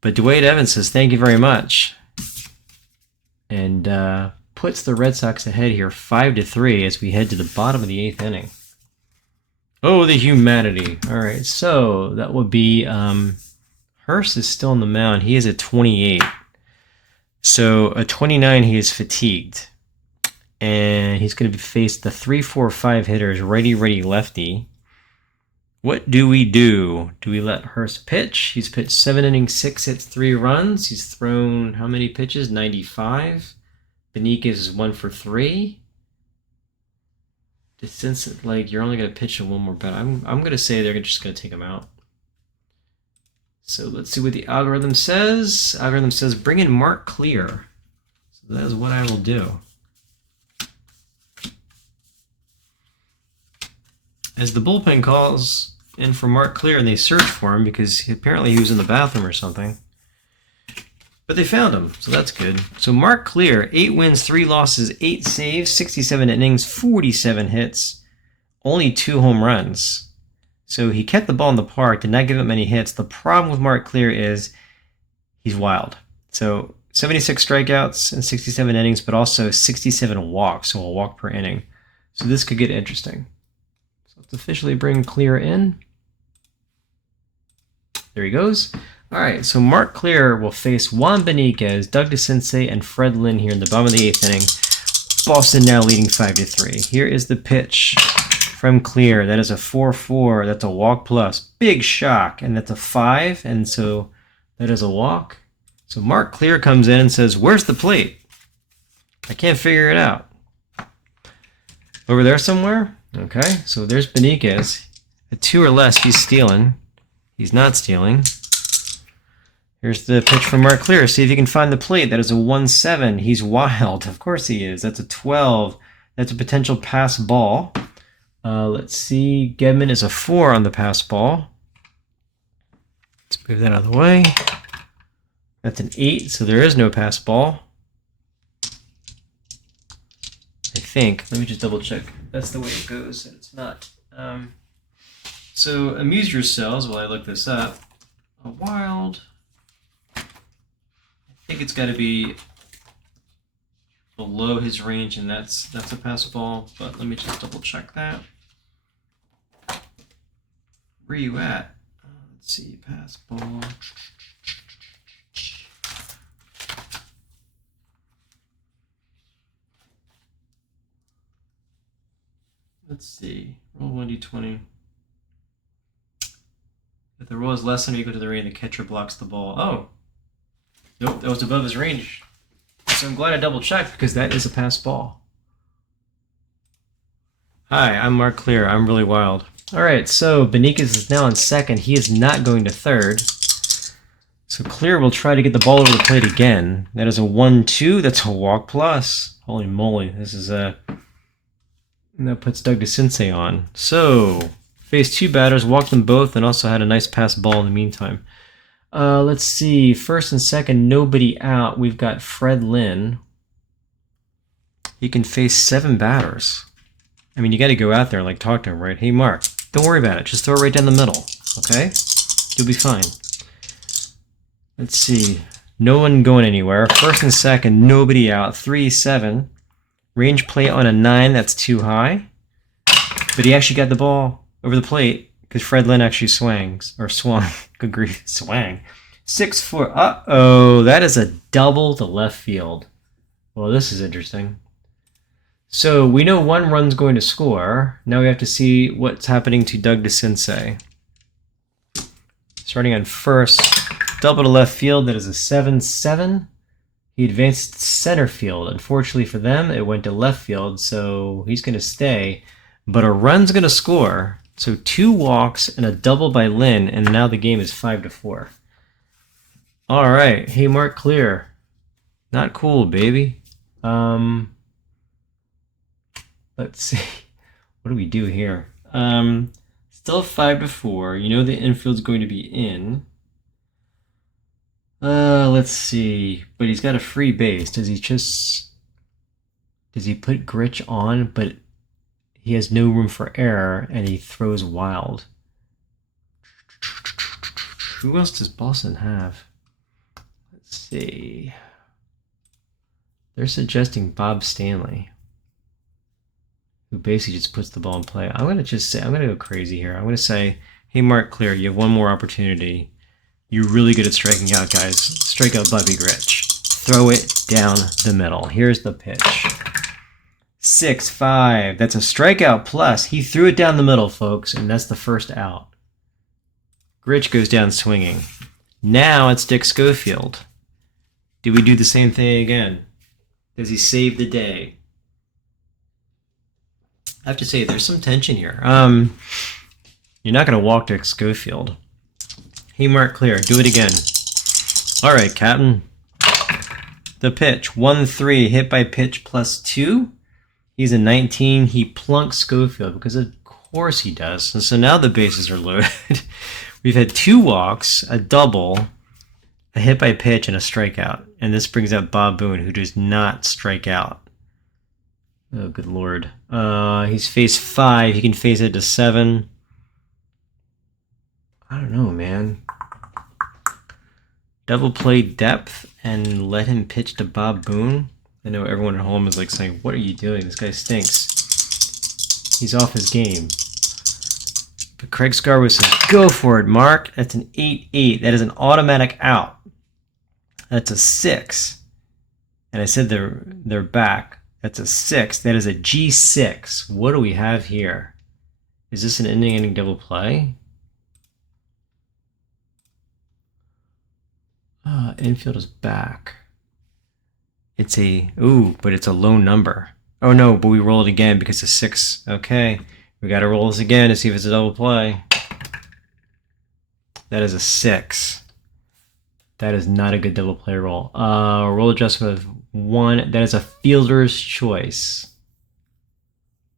But Dwight Evans says, thank you very much. And puts the Red Sox ahead here 5-3 as we head to the bottom of the 8th inning. Oh, the humanity. All right, so that would be Hurst is still on the mound. He is at 28. So at 29, he is fatigued. And he's going to face the 3-4-5 hitters, righty, lefty. What do we do? Do we let Hurst pitch? He's pitched 7 innings, 6 hits, 3 runs. He's thrown how many pitches? 95. Benitez is 1 for 3. Since like you're only going to pitch him one more bet, I'm going to say they're just going to take him out. So let's see what the algorithm says. Algorithm says bring in Mark Clear. So that is what I will do. As the bullpen calls in for Mark Clear, and they search for him because apparently he was in the bathroom or something. But they found him, so that's good. So Mark Clear, 8 wins, 3 losses, 8 saves, 67 innings, 47 hits, only 2 home runs. So he kept the ball in the park, did not give up many hits. The problem with Mark Clear is he's wild. So 76 strikeouts and 67 innings, but also 67 walks, so a walk per inning. So this could get interesting. So let's officially bring Clear in. There he goes. All right, so Mark Clear will face Juan Benitez, Doug DeCinces, and Fred Lynn here in the bottom of the 8th inning. Boston now leading 5-3. Here is the pitch from Clear. That is a 4-4. That's a walk plus. Big shock, and that's a 5, and so that is a walk. So Mark Clear comes in and says, where's the plate? I can't figure it out. Over there somewhere? Okay, so there's Benitez. At 2 or less, he's stealing. He's not stealing. Here's the pitch from Mark Clear. See if you can find the plate. That is a 1-7. He's wild. Of course he is. That's a 12. That's a potential pass ball. Let's see. Gedman is a 4 on the pass ball. Let's move that out of the way. That's an 8, so there is no pass ball. I think. Let me just double check. That's the way it goes, and it's not. So amuse yourselves while I look this up. A wild. I think it's got to be below his range, and that's a pass ball. But let me just double check that. Where are you at? Let's see, pass ball. Let's see. Roll 1d20. If the roll is less than or equal to the range, the catcher blocks the ball. Oh. Nope, that was above his range. So I'm glad I double checked because that is a pass ball. Hi, I'm Mark Clear. I'm really wild. All right, so Benitez is now on second. He is not going to third. So Clear will try to get the ball over the plate again. That is a 1-2. That's a walk plus. Holy moly. This is a... And that puts Doug DeCinces on. So, faced 2 batters, walked them both, and also had a nice pass ball in the meantime. Let's see. First and second, nobody out. We've got Fred Lynn. He can face 7 batters. I mean, you got to go out there and like talk to him, right? Hey, Mark, don't worry about it. Just throw it right down the middle, okay? You'll be fine. Let's see. No one going anywhere. First and second, nobody out. 3-7. Range play on a 9. That's too high. But he actually got the ball over the plate because Fred Lynn actually swung. Good grief, swang. 6-4. Uh-oh, that is a double to left field. Well, this is interesting. So we know one run's going to score. Now we have to see what's happening to Doug DeCinces. Starting on first, double to left field. That is a 7-7. He advanced to center field. Unfortunately for them, it went to left field, so he's going to stay. But a run's going to score. So 2 walks and a double by Lynn, and now the game is 5-4. All right. Hey, Mark Clear. Not cool, baby. Let's see. What do we do here? Still 5-4. You know the infield's going to be in. Let's see. But he's got a free base. Does he put Gritch on, but he has no room for error, and he throws wild? Who else does Boston have? Let's see. They're suggesting Bob Stanley, who basically just puts the ball in play. I'm going to go crazy here. I'm going to say, hey, Mark Clear, you have one more opportunity. You're really good at striking out, guys. Strike out Bobby Gritch. Throw it down the middle. Here's the pitch. 6-5. That's a strikeout plus. He threw it down the middle, folks, and that's the first out. Gritch goes down swinging. Now it's Dick Schofield. Do we do the same thing again? Does he save the day? I have to say, there's some tension here. You're not going to walk Dick Schofield. Hey, Mark Clear, do it again. All right, Captain. The pitch, 1-3, hit by pitch +2. He's a 19. He plunks Schofield because of course he does. And so now the bases are loaded. We've had 2 walks, a double, a hit by pitch, and a strikeout. And this brings up Bob Boone, who does not strike out. Oh, good Lord. He's faced 5. He can face it to 7. I don't know, man. Double play depth and let him pitch to Bob Boone. I know everyone at home is like saying, what are you doing? This guy stinks. He's off his game. But Craig Scarborough says, go for it, Mark. That's an 8-8. That is an automatic out. That's a 6. And I said they're back. That's a 6. That is a G6. What do we have here? Is this an inning double play? Infield is back. It's but it's a low number. Oh no, but we roll it again because it's 6. Okay, we got to roll this again to see if it's a double play. That is a 6. That is not a good double play roll. Roll adjustment of 1. That is a fielder's choice.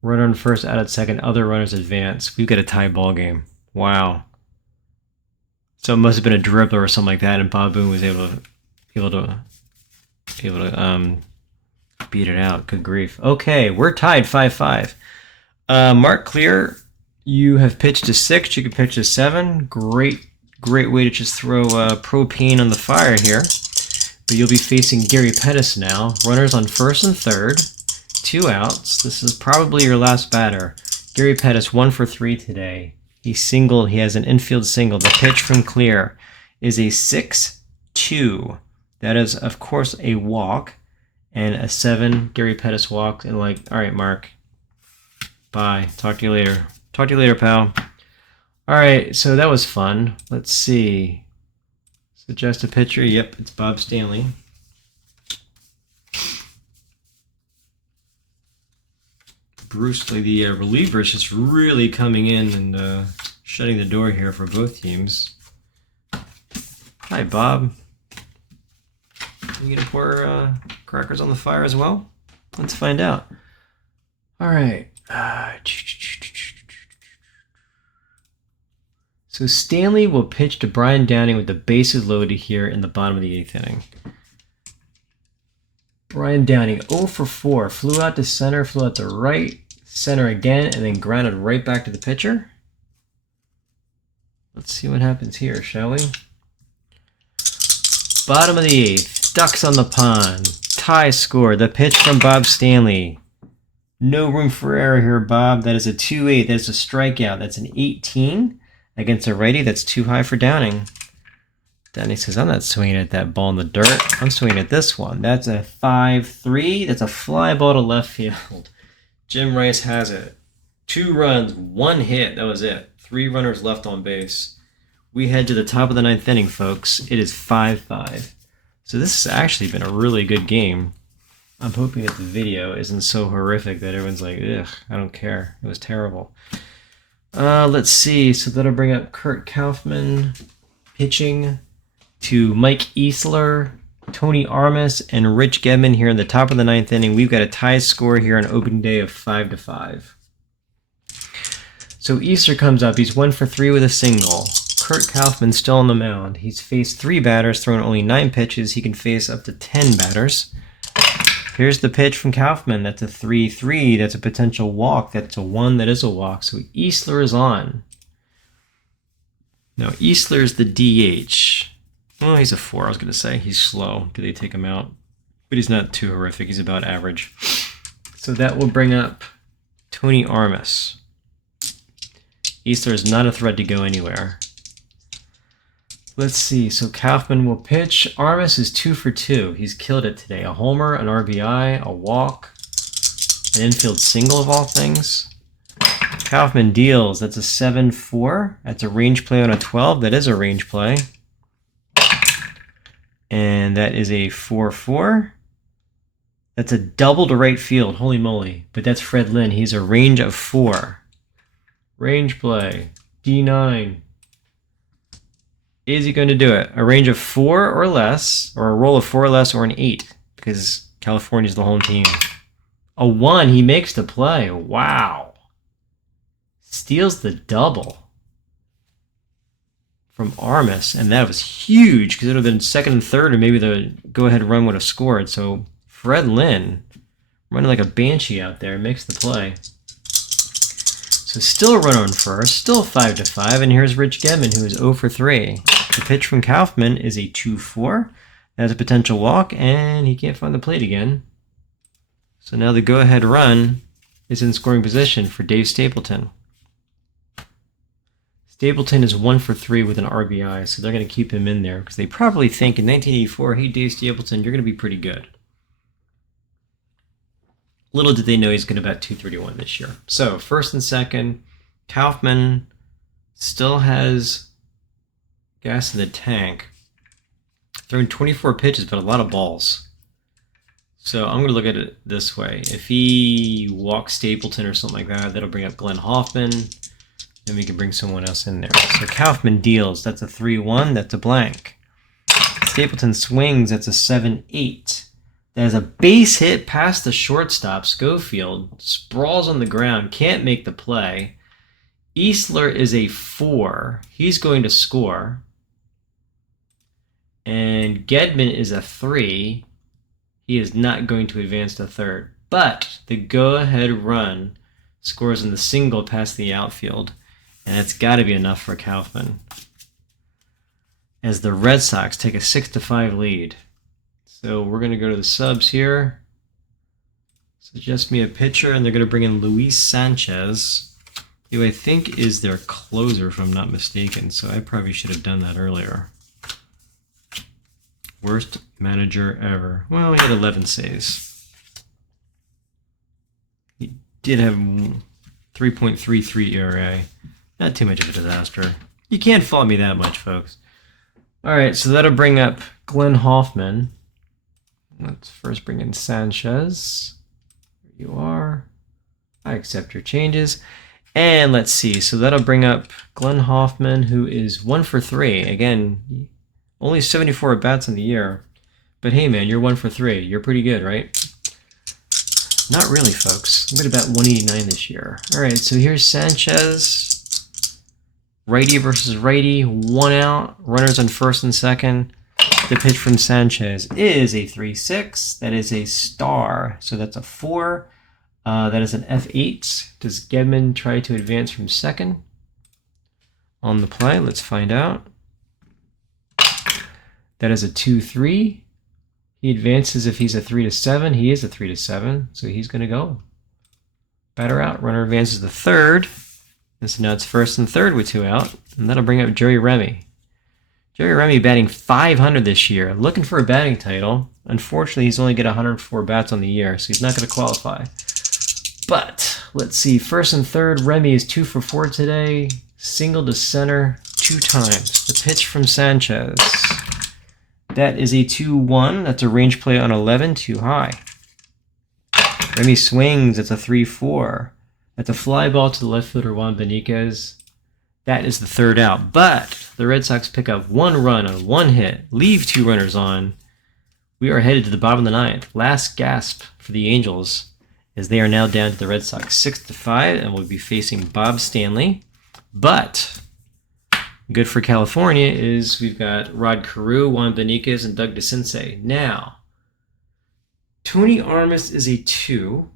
Runner on first, out at second. Other runners advance. We've got a tie ball game. Wow. So it must have been a dribbler or something like that, and Bob Boone was able to beat it out. Good grief. Okay, we're tied 5-5. Mark Clear, you have pitched to 6. You can pitch to 7. Great way to just throw propane on the fire here. But you'll be facing Gary Pettis now. Runners on first and third. 2 outs. This is probably your last batter. Gary Pettis, 1 for 3 today. He singled. He has an infield single. The pitch from Clear is a 6-2. That is, of course, a walk. And a 7. Gary Pettis walked. And all right, Mark. Bye. Talk to you later. Talk to you later, pal. All right, so that was fun. Let's see. Suggest a pitcher. Yep, it's Bob Stanley. Bruce Lee, the reliever, is just really coming in and shutting the door here for both teams. Hi, Bob. Are you going to pour crackers on the fire as well? Let's find out. All right. So Stanley will pitch to Brian Downing with the bases loaded here in the bottom of the 8th inning. Brian Downing, 0 for 4. Flew out to center, flew out to right, center again, and then grounded right back to the pitcher. Let's see what happens here, shall we? Bottom of the 8th. Ducks on the pond. Tie score. The pitch from Bob Stanley. No room for error here, Bob. That is a 2-8. That is a strikeout. That's an 18 against a righty. That's too high for Downing. Danny says, I'm not swinging at that ball in the dirt. I'm swinging at this one. That's a 5-3. That's a fly ball to left field. Jim Rice has it. 2 runs, 1 hit. That was it. 3 runners left on base. We head to the top of the 9th inning, folks. It is 5-5. So this has actually been a really good game. I'm hoping that the video isn't so horrific that everyone's like, ugh, I don't care. It was terrible. Let's see. So that'll bring up Kurt Kaufman pitching to Mike Easler, Tony Armas, and Rich Gedman here in the top of the 9th inning. We've got a tie score here on opening day of 5-5. So Easler comes up. He's 1 for 3 with a single. Kurt Kaufman still on the mound. He's faced 3 batters, thrown only 9 pitches. He can face up to 10 batters. Here's the pitch from Kaufman. That's a 3-3. That's a potential walk. That's a 1. That is a walk. So Easler is on. Now Easler is the DH. Oh, he's a 4, I was going to say. He's slow. Do they take him out? But he's not too horrific. He's about average. So that will bring up Tony Armas. Easler is not a threat to go anywhere. Let's see. So Kaufman will pitch. Armas is 2 for 2. He's killed it today. A homer, an RBI, a walk, an infield single of all things. Kaufman deals. That's a 7-4. That's a range play on a 12. That is a range play. And that is a 4-4. That's a double to right field. Holy moly. But that's Fred Lynn. He's a range of 4. Range play. D9. Is he going to do it? A range of 4 or less, or a roll of 4 or less, or an 8, because California's the home team. A 1. He makes the play. Wow. Steals the double from Armas, and that was huge because it would have been second and third, or maybe the go-ahead run would have scored. So Fred Lynn, running like a banshee out there, makes the play. So still a run on first, still 5-5, and here's Rich Gedman, who is 0 for 3. The pitch from Kaufman is a 2-4. That's a potential walk, and he can't find the plate again. So now the go-ahead run is in scoring position for Dave Stapleton. Stapleton is 1 for 3 with an RBI, so they're going to keep him in there because they probably think in 1984, hey, Dave Stapleton, you're going to be pretty good. Little did they know he's going to bat 231 this year. So first and second, Kaufman still has gas in the tank. Throwing 24 pitches, but a lot of balls. So I'm going to look at it this way. If he walks Stapleton or something like that, that'll bring up Glenn Hoffman. Then we can bring someone else in there. So Kaufman deals. That's a 3-1. That's a blank. Stapleton swings. That's a 7-8. That is a base hit past the shortstop. Schofield sprawls on the ground. Can't make the play. Easler is a 4. He's going to score. And Gedman is a 3. He is not going to advance to third. But the go-ahead run scores in the single past the outfield. And that's got to be enough for Kaufman, as the Red Sox take a 6-5 lead. So we're going to go to the subs here. Suggest me a pitcher, and they're going to bring in Luis Sanchez, who I think is their closer, if I'm not mistaken. So I probably should have done that earlier. Worst manager ever. Well, he had 11 saves. He did have 3.33 ERA. Not too much of a disaster. You can't fault me that much, folks. All right, so that'll bring up Glenn Hoffman. Let's first bring in Sanchez. There you are. I accept your changes. And let's see. So that'll bring up Glenn Hoffman, who is 1 for 3. Again, only 74 at-bats in the year. But hey, man, you're 1 for 3. You're pretty good, right? Not really, folks. I'm going to bat 189 this year. All right, so here's Sanchez. Righty versus righty. 1 out. Runners on first and second. The pitch from Sanchez is a 3-6. That is a star. So that's a 4. That is an F8. Does Gedman try to advance from second on the play? Let's find out. That is a 2-3. He advances if he's a 3-7. He is a 3-7, so he's going to go. Batter out. Runner advances to third. And so now it's first and third with 2 out. And that'll bring up Jerry Remy. Jerry Remy batting .500 this year, looking for a batting title. Unfortunately, he's only got 104 bats on the year, so he's not going to qualify. But let's see. First and third, Remy is 2 for 4 today. Single to center 2 times. The pitch from Sanchez. That is a 2-1. That's a range play on 11, too high. Remy swings. It's a 3-4. That's a fly ball to the left fielder Juan Beniquez. That is the third out. But the Red Sox pick up 1 run on 1 hit, leave 2 runners on. We are headed to the bottom of the 9th. Last gasp for the Angels, as they are now down to the Red Sox 6-5, and will be facing Bob Stanley. But good for California is we've got Rod Carew, Juan Beniquez, and Doug DeCinces. Now, Tony Armas is a 2.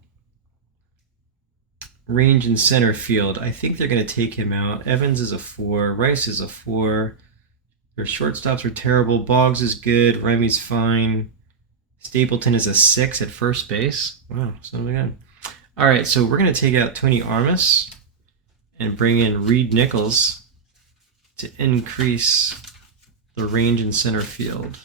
Range in center field. I think they're going to take him out. Evans is a 4. Rice is a 4. Their shortstops are terrible. Boggs is good. Remy's fine. Stapleton is a 6 at first base. Wow, so good. All right, so we're going to take out Tony Armas and bring in Reed Nichols to increase the range in center field.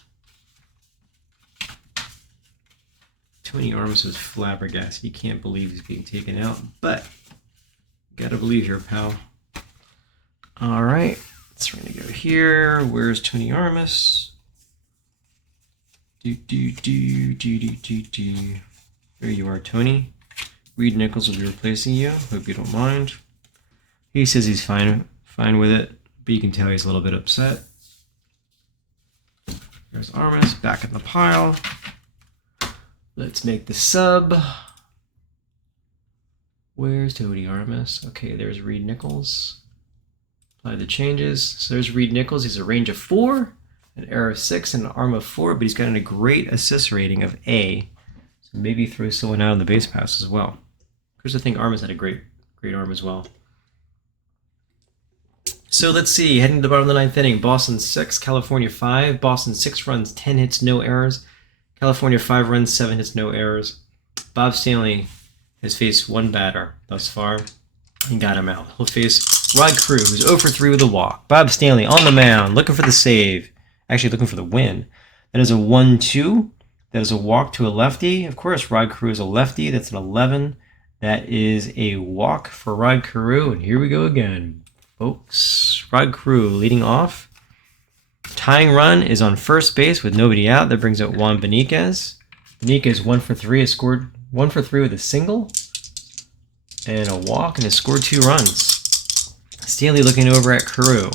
Tony Armas was flabbergasted. He can't believe he's being taken out, but gotta believe your pal. All right, so we're gonna go here. Where's Tony Armas? There you are, Tony. Reed Nichols will be replacing you. Hope you don't mind. He says he's fine with it, but you can tell he's a little bit upset. There's Armas back in the pile. Let's make the sub. Where's Tony Armas? Okay, there's Reed Nichols. Apply the changes. So there's Reed Nichols. He's a range of 4, an error of 6, and an arm of 4, but he's got a great assist rating of A. So maybe throw someone out on the base pass as well. Because I think Armas had a great arm as well. So let's see. Heading to the bottom of the 9th inning. Boston 6, California 5. Boston 6 runs, 10 hits, no errors. California 5 runs, 7 hits, no errors. Bob Stanley has faced 1 batter thus far. He got him out. He'll face Rod Carew, who's 0 for 3 with a walk. Bob Stanley on the mound, looking for the save. Actually, looking for the win. That is a 1-2. That is a walk to a lefty. Of course, Rod Carew is a lefty. That's an 11. That is a walk for Rod Carew. And here we go again, folks. Rod Carew leading off. Tying run is on first base with nobody out. That brings out Juan Beniquez. Beniquez 1 for 3 has scored 1 for 3 with a single and a walk, and has scored 2 runs. Stanley looking over at Carew.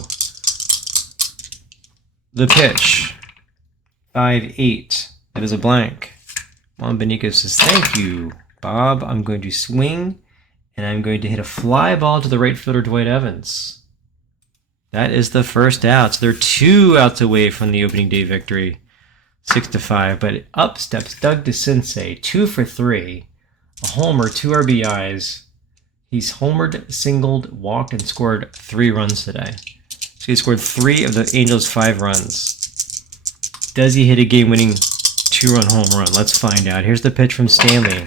The pitch. 5-8. That is a blank. Juan Beniquez says, "Thank you, Bob. I'm going to swing, and I'm going to hit a fly ball to the right fielder, Dwight Evans." That is the first out. So they're 2 outs away from the opening day victory, 6-5. But up steps Doug DeCinces, 2 for 3, a homer, 2 RBIs. He's homered, singled, walked, and scored 3 runs today. So he scored 3 of the Angels' 5 runs. Does he hit a game-winning 2-run home run? Let's find out. Here's the pitch from Stanley.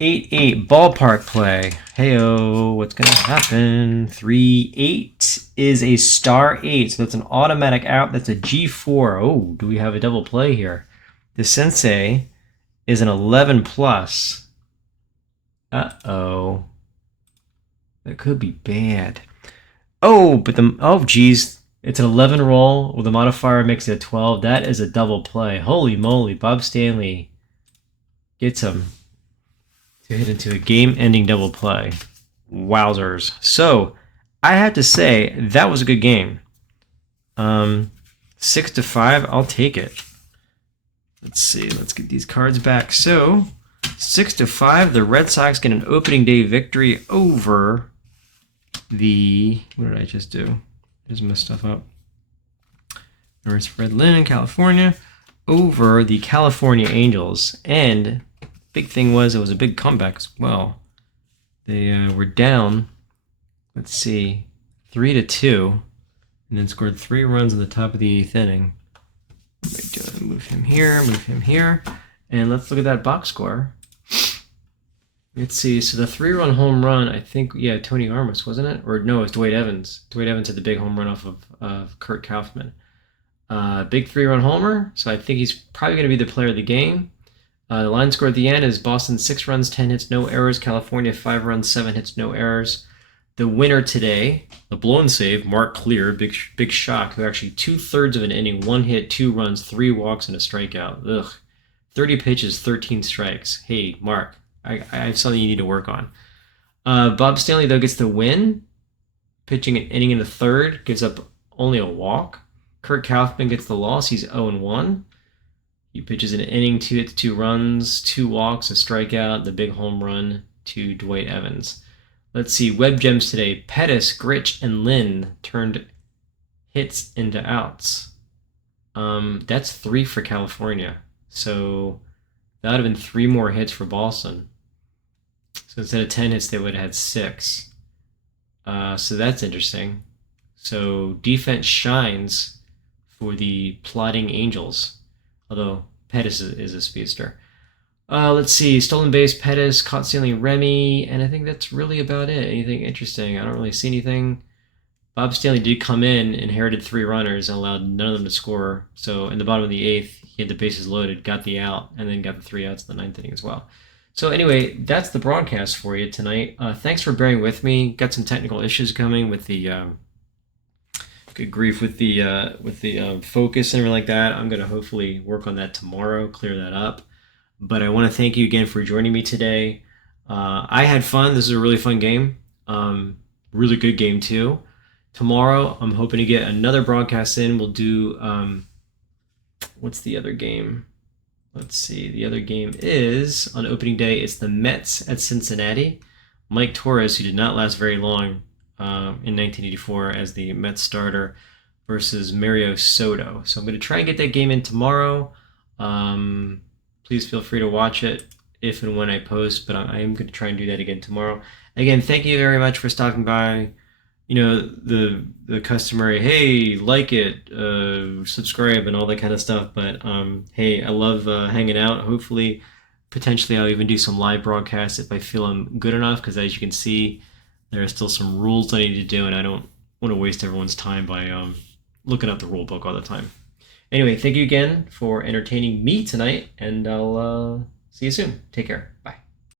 8-8 ballpark play. Heyo, what's going to happen? 3-8 is a star 8, so that's an automatic out. That's a G4. Oh, do we have a double play here? The Sensei is an 11 plus. Uh-oh. That could be bad. Oh, but geez. It's an 11 roll with a modifier makes it a 12. That is a double play. Holy moly, Bob Stanley gets him to hit into a game-ending double play. Wowzers. So, I have to say, that was a good game. 6-5, I'll take it. Let's see, let's get these cards back. So, 6-5, the Red Sox get an opening day victory over the... What did I just do? I just messed stuff up. There's Fred Lynn in California over the California Angels. And big thing was, it was a big comeback as well. They were down, let's see, 3-2, and then scored 3 runs in the top of the 8th inning. Move him here, and let's look at that box score. Let's see. So the 3-run home run, I think, yeah, Tony Armas, wasn't it? Or no, it was Dwight Evans. Dwight Evans had the big home run off of Kurt Kaufman. Big 3-run homer. So I think he's probably going to be the player of the game. The line score at the end is Boston 6 runs, 10 hits, no errors. California 5 runs, 7 hits, no errors. The winner today, the blown save, Mark Clear, big shock, who actually 2/3 of an inning, 1 hit, 2 runs, 3 walks, and a strikeout. Ugh. 30 pitches, 13 strikes. Hey, Mark, I have something you need to work on. Bob Stanley, though, gets the win, pitching an inning in the third, gives up only a walk. Kurt Kaufman gets the loss. He's 0-1. He pitches an inning, 2 hits, 2 runs, 2 walks, a strikeout, the big home run to Dwight Evans. Let's see, web gems today. Pettis, Gritch, and Lynn turned hits into outs. That's 3 for California. So that would have been 3 more hits for Boston. So instead of 10 hits, they would have had 6. So that's interesting. So defense shines for the plotting Angels, although Pettis is a speedster. Let's see, stolen base, Pettis, caught stealing Remy, and I think that's really about it. Anything interesting? I don't really see anything. Bob Stanley did come in, inherited 3 runners, and allowed none of them to score. So in the bottom of the 8th, he had the bases loaded, got the out, and then got the 3 outs in the 9th inning as well. So anyway, that's the broadcast for you tonight. Thanks for bearing with me. Got some technical issues coming with the good grief with the focus and everything like that. I'm going to hopefully work on that tomorrow, clear that up. But I want to thank you again for joining me today. I had fun. This is a really fun game. Really good game too. Tomorrow, I'm hoping to get another broadcast in. We'll do, what's the other game? Let's see. The other game is, on opening day, it's the Mets at Cincinnati. Mike Torres, who did not last very long in 1984 as the Mets starter, versus Mario Soto. So I'm going to try and get that game in tomorrow. Please feel free to watch it if and when I post, but I am going to try and do that again tomorrow. Again, thank you very much for stopping by. You know, the customary, hey, like it, subscribe, and all that kind of stuff. But hey, I love hanging out. Hopefully, potentially, I'll even do some live broadcasts if I feel I'm good enough, because as you can see, there are still some rules I need to do, and I don't want to waste everyone's time by looking up the rule book all the time. Anyway, thank you again for entertaining me tonight, and I'll see you soon. Take care. Bye.